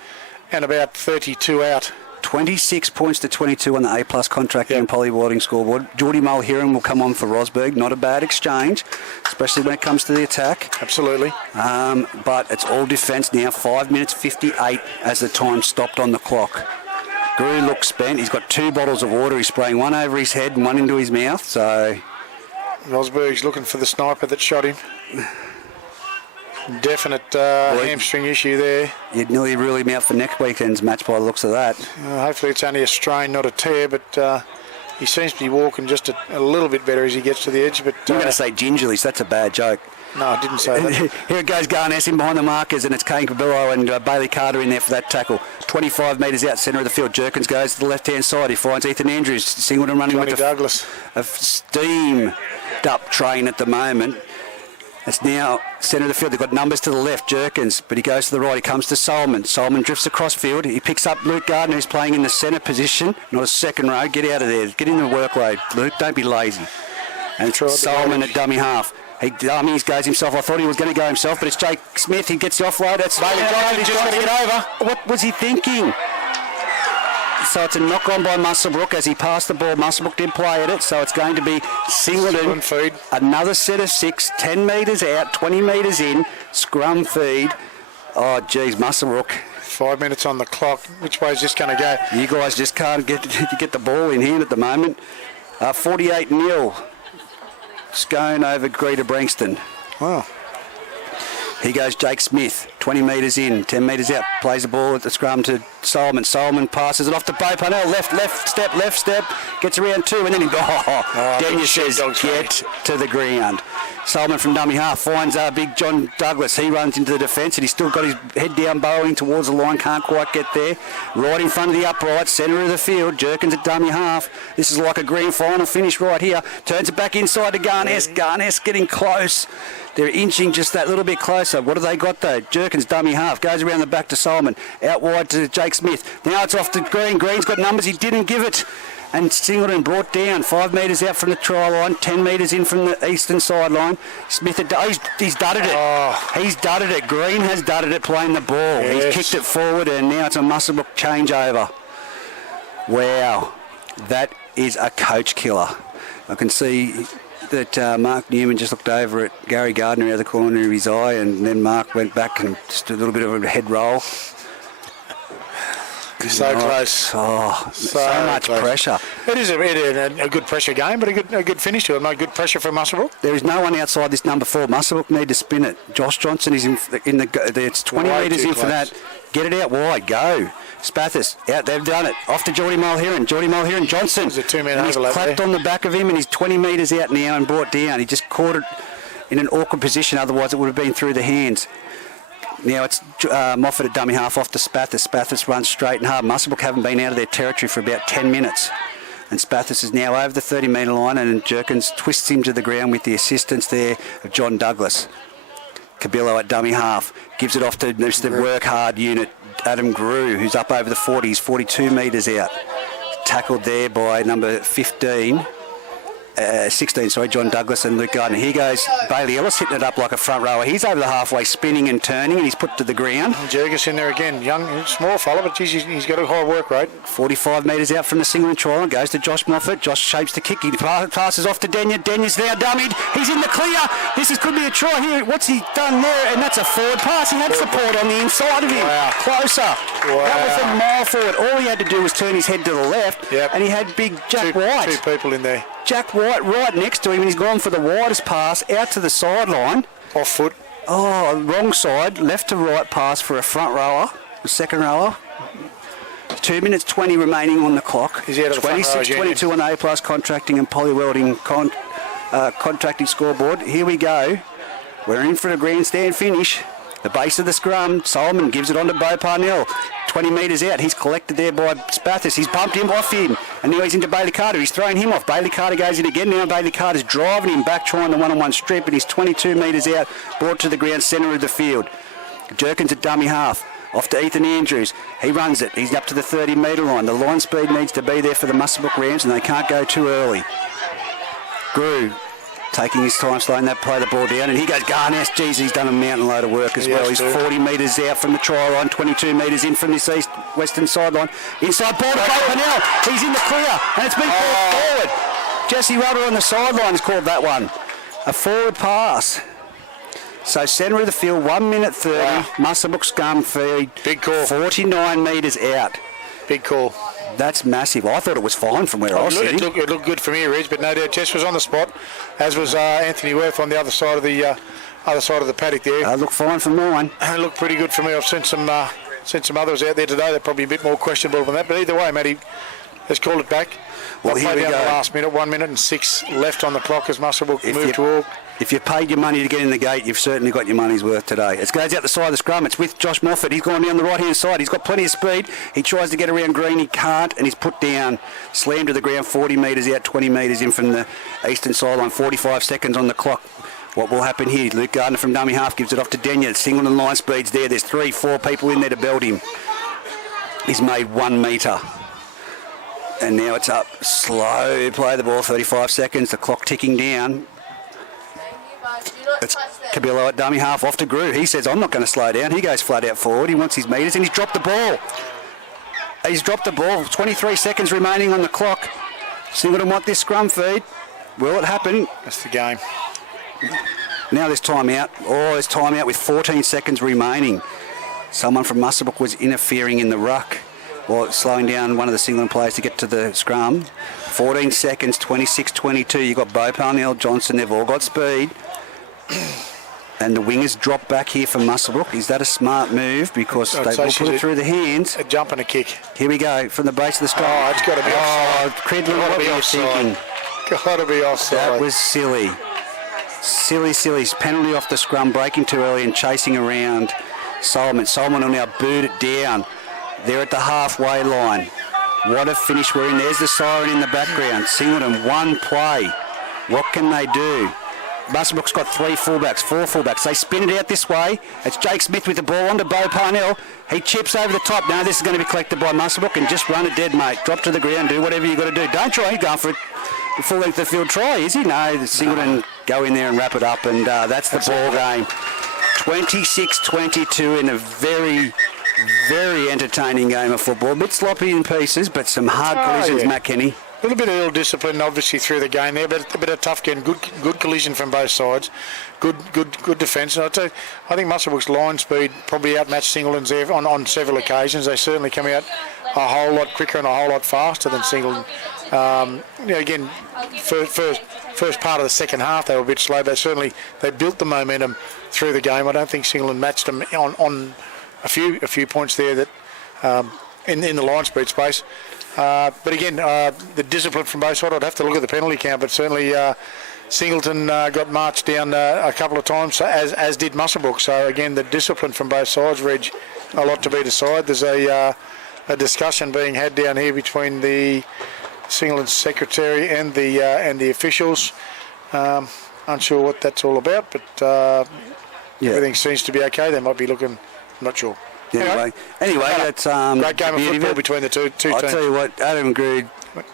and about 32 out. 26 points to 22 on the A-plus contracting and Polly Wilding scoreboard. Geordie Mulheron will come on for Rosberg. Not a bad exchange, especially when it comes to the attack. Absolutely. But it's all defence now. 5 minutes 58 as the time stopped on the clock. Grew looks spent. He's got 2 bottles of water. He's spraying one over his head and one into his mouth. So Rosberg's looking for the sniper that shot him. Definite hamstring issue there. You'd nearly rule him out for next weekend's match by the looks of that. Hopefully it's only a strain, not a tear, but he seems to be walking just a little bit better as he gets to the edge. But I'm going to say gingerly, so that's a bad joke. No, I didn't say that. Here it goes, Garness in behind the markers, and it's Kane Cabillo and Bailey Carter in there for that tackle. 25 metres out centre of the field. Jerkins goes to the left-hand side. He finds Ethan Andrews. Singleton running Johnny with Douglas. a steamed-up train at the moment. It's now centre of the field. They've got numbers to the left, Jerkins, but he goes to the right. He comes to Solomon. Solomon drifts across field. He picks up Luke Gardner, who's playing in the centre position, not a second row. Get out of there. Get in the workload, Luke. Don't be lazy. And Solomon at dummy half. He dummies, goes himself. I thought he was going to go himself, but it's Jake Smith. He gets the offload. It's Bailey Johnson just going to get over. What was he thinking? so it's a knock-on by Muswellbrook as he passed the ball. Muswellbrook did play at it, so it's going to be Singleton. Feed. Another set of 6, 10 metres out, 20 metres in, scrum feed. Oh, geez, Muswellbrook. 5 minutes on the clock. Which way is this going to go? You guys just can't get the ball in hand at the moment. 48-0. Scone over Greater Brankston. Wow. Here goes Jake Smith, 20 metres in, 10 metres out, plays the ball at the scrum to Solomon. Solomon passes it off to Bo Parnell, left step, gets around 2, and then Daniel says, get to the ground. Solomon from dummy half finds big John Douglas. He runs into the defence and he's still got his head down, bowling towards the line, can't quite get there. Right in front of the upright, centre of the field, Jerkins at dummy half. This is like a green final finish right here. Turns it back inside to Garness. Garness getting close. They're inching just that little bit closer. What have they got though? Jerkins dummy half. Goes around the back to Solomon. Out wide to Jake Smith. Now it's off to Green. Green's got numbers. He didn't give it. And Singleton brought down 5 metres out from the try line, 10 metres in from the eastern sideline. Smith, he's dudded it. Oh. He's dudded it. Green has dudded it playing the ball. Yes. He's kicked it forward and now it's a Muswellbrook changeover. Wow. That is a coach killer. I can see that Mark Newman just looked over at Gary Gardner out of the corner of his eye, and then Mark went back and just a little bit of a head roll. So close. Oh, so much close. pressure. It is a good pressure game, but a good finish to it. No good pressure for Muswellbrook. There is no one outside this number 4. Muswellbrook need to spin it. Josh Johnson is in the it's 20 metres in for that. Get it out wide. Go. Spathis out. They've done it. Off to Geordie Mulheron. Geordie Mulheron Johnson. There's a 2-man and he's overlap clapped there. on the back of him and he's 20 metres out now and brought down. He just caught it in an awkward position. Otherwise, it would have been through the hands. Now it's Moffat at dummy half off to Spathis. Spathis runs straight and hard. Muswellbrook haven't been out of their territory for about 10 minutes. And Spathis is now over the 30-metre line and Jerkins twists him to the ground with the assistance there of John Douglas. Cabillo at dummy half. Gives it off to the work hard unit, Adam Grew, who's up over the 40s, 42 metres out. Tackled there by number 16, John Douglas and Luke Gardner. Here goes Bailey Ellis hitting it up like a front rower. He's over the halfway, spinning and turning, and he's put to the ground. Jerkins in there again. Young, small fella, but geez, he's got a high work rate. 45 metres out from the Singleton try line. Goes to Josh Moffat. Josh shapes the kick. He passes off to Denya. Denya's now dummied. He's in the clear. Could be a try here. What's he done there? And that's a forward pass. He had support on the inside of him. Wow. Closer. Wow. That was a mile forward. All he had to do was turn his head to the left, and he had big Jack White. Two people in there. Jack White right next to him, and he's gone for the widest pass out to the sideline. Off foot. Oh, wrong side, left to right pass for a front rower, a second rower. 2 minutes 20 remaining on the clock. Is he out of the front row, 26-22 on A+ contracting and polywelding contracting scoreboard. Here we go. We're in for a grandstand finish. The base of the scrum, Solomon gives it on to Bo Parnell. 20 metres out, he's collected there by Spathis. He's bumped him off him, and now he's into Bailey Carter. He's thrown him off. Bailey Carter goes in again. Now Bailey Carter's driving him back, trying the one-on-one strip, and he's 22 metres out, brought to the ground, centre of the field. Jerkins at dummy half. Off to Ethan Andrews. He runs it. He's up to the 30-metre line. The line speed needs to be there for the Muswellbrook Rams, and they can't go too early. Grew taking his time, slowing that play the ball down, and he goes Garness. Geez, he's done a mountain load of work as well. He's 40 metres out from the try line, 22 metres in from this east-western sideline. Inside ball to Bo Parnell. He's in the clear, and it's been called forward. Jesse Rudder on the sideline has called that one. A forward pass. So centre of the field, 1 minute 30. Wow. Muswellbrook scum feed. Big call. 49 metres out. Big call. That's massive. I thought it was fine from where I was sitting. It looked good from here, Reg, but no doubt Jess was on the spot, as was Anthony Worth on the other side of the paddock there. Looked fine from mine. It looked pretty good for me. I've seen some others out there today. They're probably a bit more questionable than that. But either way, Matty, let's call it back. Well, here we go. The last minute, 1 minute and 6 left on the clock as Muswellbrook move to walk. If you've paid your money to get in the gate, you've certainly got your money's worth today. It goes out the side of the scrum. It's with Josh Moffat. He's gone down the right-hand side. He's got plenty of speed. He tries to get around Green. He can't, and he's put down, slammed to the ground, 40 metres out, 20 metres in from the eastern sideline. 45 seconds on the clock. What will happen here? Luke Gardner from dummy half gives it off to Denya. Singleton line speed's there. There's 3-4 people in there to belt him. He's made 1 metre. And now it's up. Slow play the ball, 35 seconds. The clock ticking down. It's Cabillo at dummy half off to Grew. He says, I'm not going to slow down. He goes flat out forward. He wants his metres and he's dropped the ball. He's dropped the ball. 23 seconds remaining on the clock. Singleton want this scrum feed. Will it happen? That's the game. Now there's timeout. Oh, there's timeout with 14 seconds remaining. Someone from Muswellbrook was interfering in the ruck, or slowing down one of the Singleton players to get to the scrum. 14 seconds, 26-22. You've got Bo Parnell, Johnson. They've all got speed. And the wingers drop back here from Muswellbrook. Is that a smart move? Because they will put it through the hands. A jump and a kick. Here we go, from the base of the scrum. Oh, it's got to be offside. Cridlin, what were you thinking? Got to be offside. That was silly. Silly. Penalty off the scrum, breaking too early and chasing around Solomon. Solomon will now boot it down. They're at the halfway line. What a finish we're in. There's the siren in the background. Singleton, one play. What can they do? Muswellbrook's got four fullbacks. They spin it out this way. It's Jake Smith with the ball onto Bo Parnell. He chips over the top. Now this is going to be collected by Muswellbrook and just run it dead, mate. Drop to the ground, do whatever you've got to do. Don't try going for it. The full length of the field try, is he? No, the Singleton go in there and wrap it up, and that's the ball game. 26-22 in a very, very entertaining game of football. A bit sloppy in pieces, but some hard collisions, Matt Kenny. A little bit of ill discipline, obviously, through the game there, but a bit of tough game. Good collision from both sides. Good defence. And I think Muswellbrook's line speed probably outmatched Singleton's there on several occasions. They certainly come out a whole lot quicker and a whole lot faster than Singleton. Again, first part of the second half they were a bit slow, but certainly they built the momentum through the game. I don't think Singleton matched them on a few points there that in the line speed space. But again, the discipline from both sides, I'd have to look at the penalty count, but certainly Singleton got marched down a couple of times, as did Muswellbrook. So again, the discipline from both sides, Reg, a lot to be decided. There's a discussion being had down here between the Singleton secretary and the officials. Unsure what that's all about, but everything seems to be okay. They might be looking, not sure. Anyway, that's great game of football between the two teams. I'll tell you what, Adam Grood,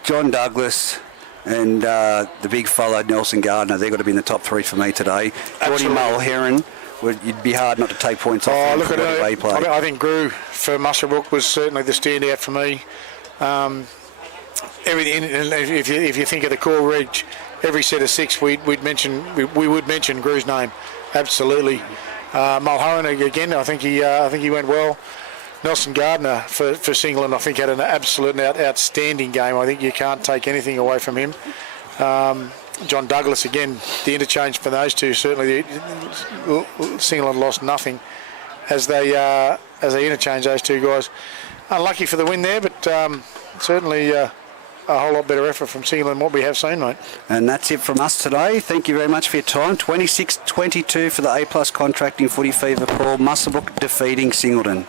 John Douglas, and the big fellow Nelson Gardner, they've got to be in the top three for me today. Geordie Mulheron, you'd be hard not to take points off him for the way he played. I think Grew for Muswellbrook was certainly the standout for me. If you think of the core, Reg, every set of six we would mention Grew's name, absolutely. Mulheron again, I think he went well. Nelson Gardner for Singleton, I think had an absolute outstanding game. I think you can't take anything away from him. John Douglas again, the interchange for those two, certainly Singleton lost nothing as they interchange those two guys. Unlucky for the win there, but certainly a whole lot better effort from Singleton than what we have seen, mate. And that's it from us today. Thank you very much for your time. 26-22 for the A+ Contracting Footy Fever Paul. Muswellbrook defeating Singleton.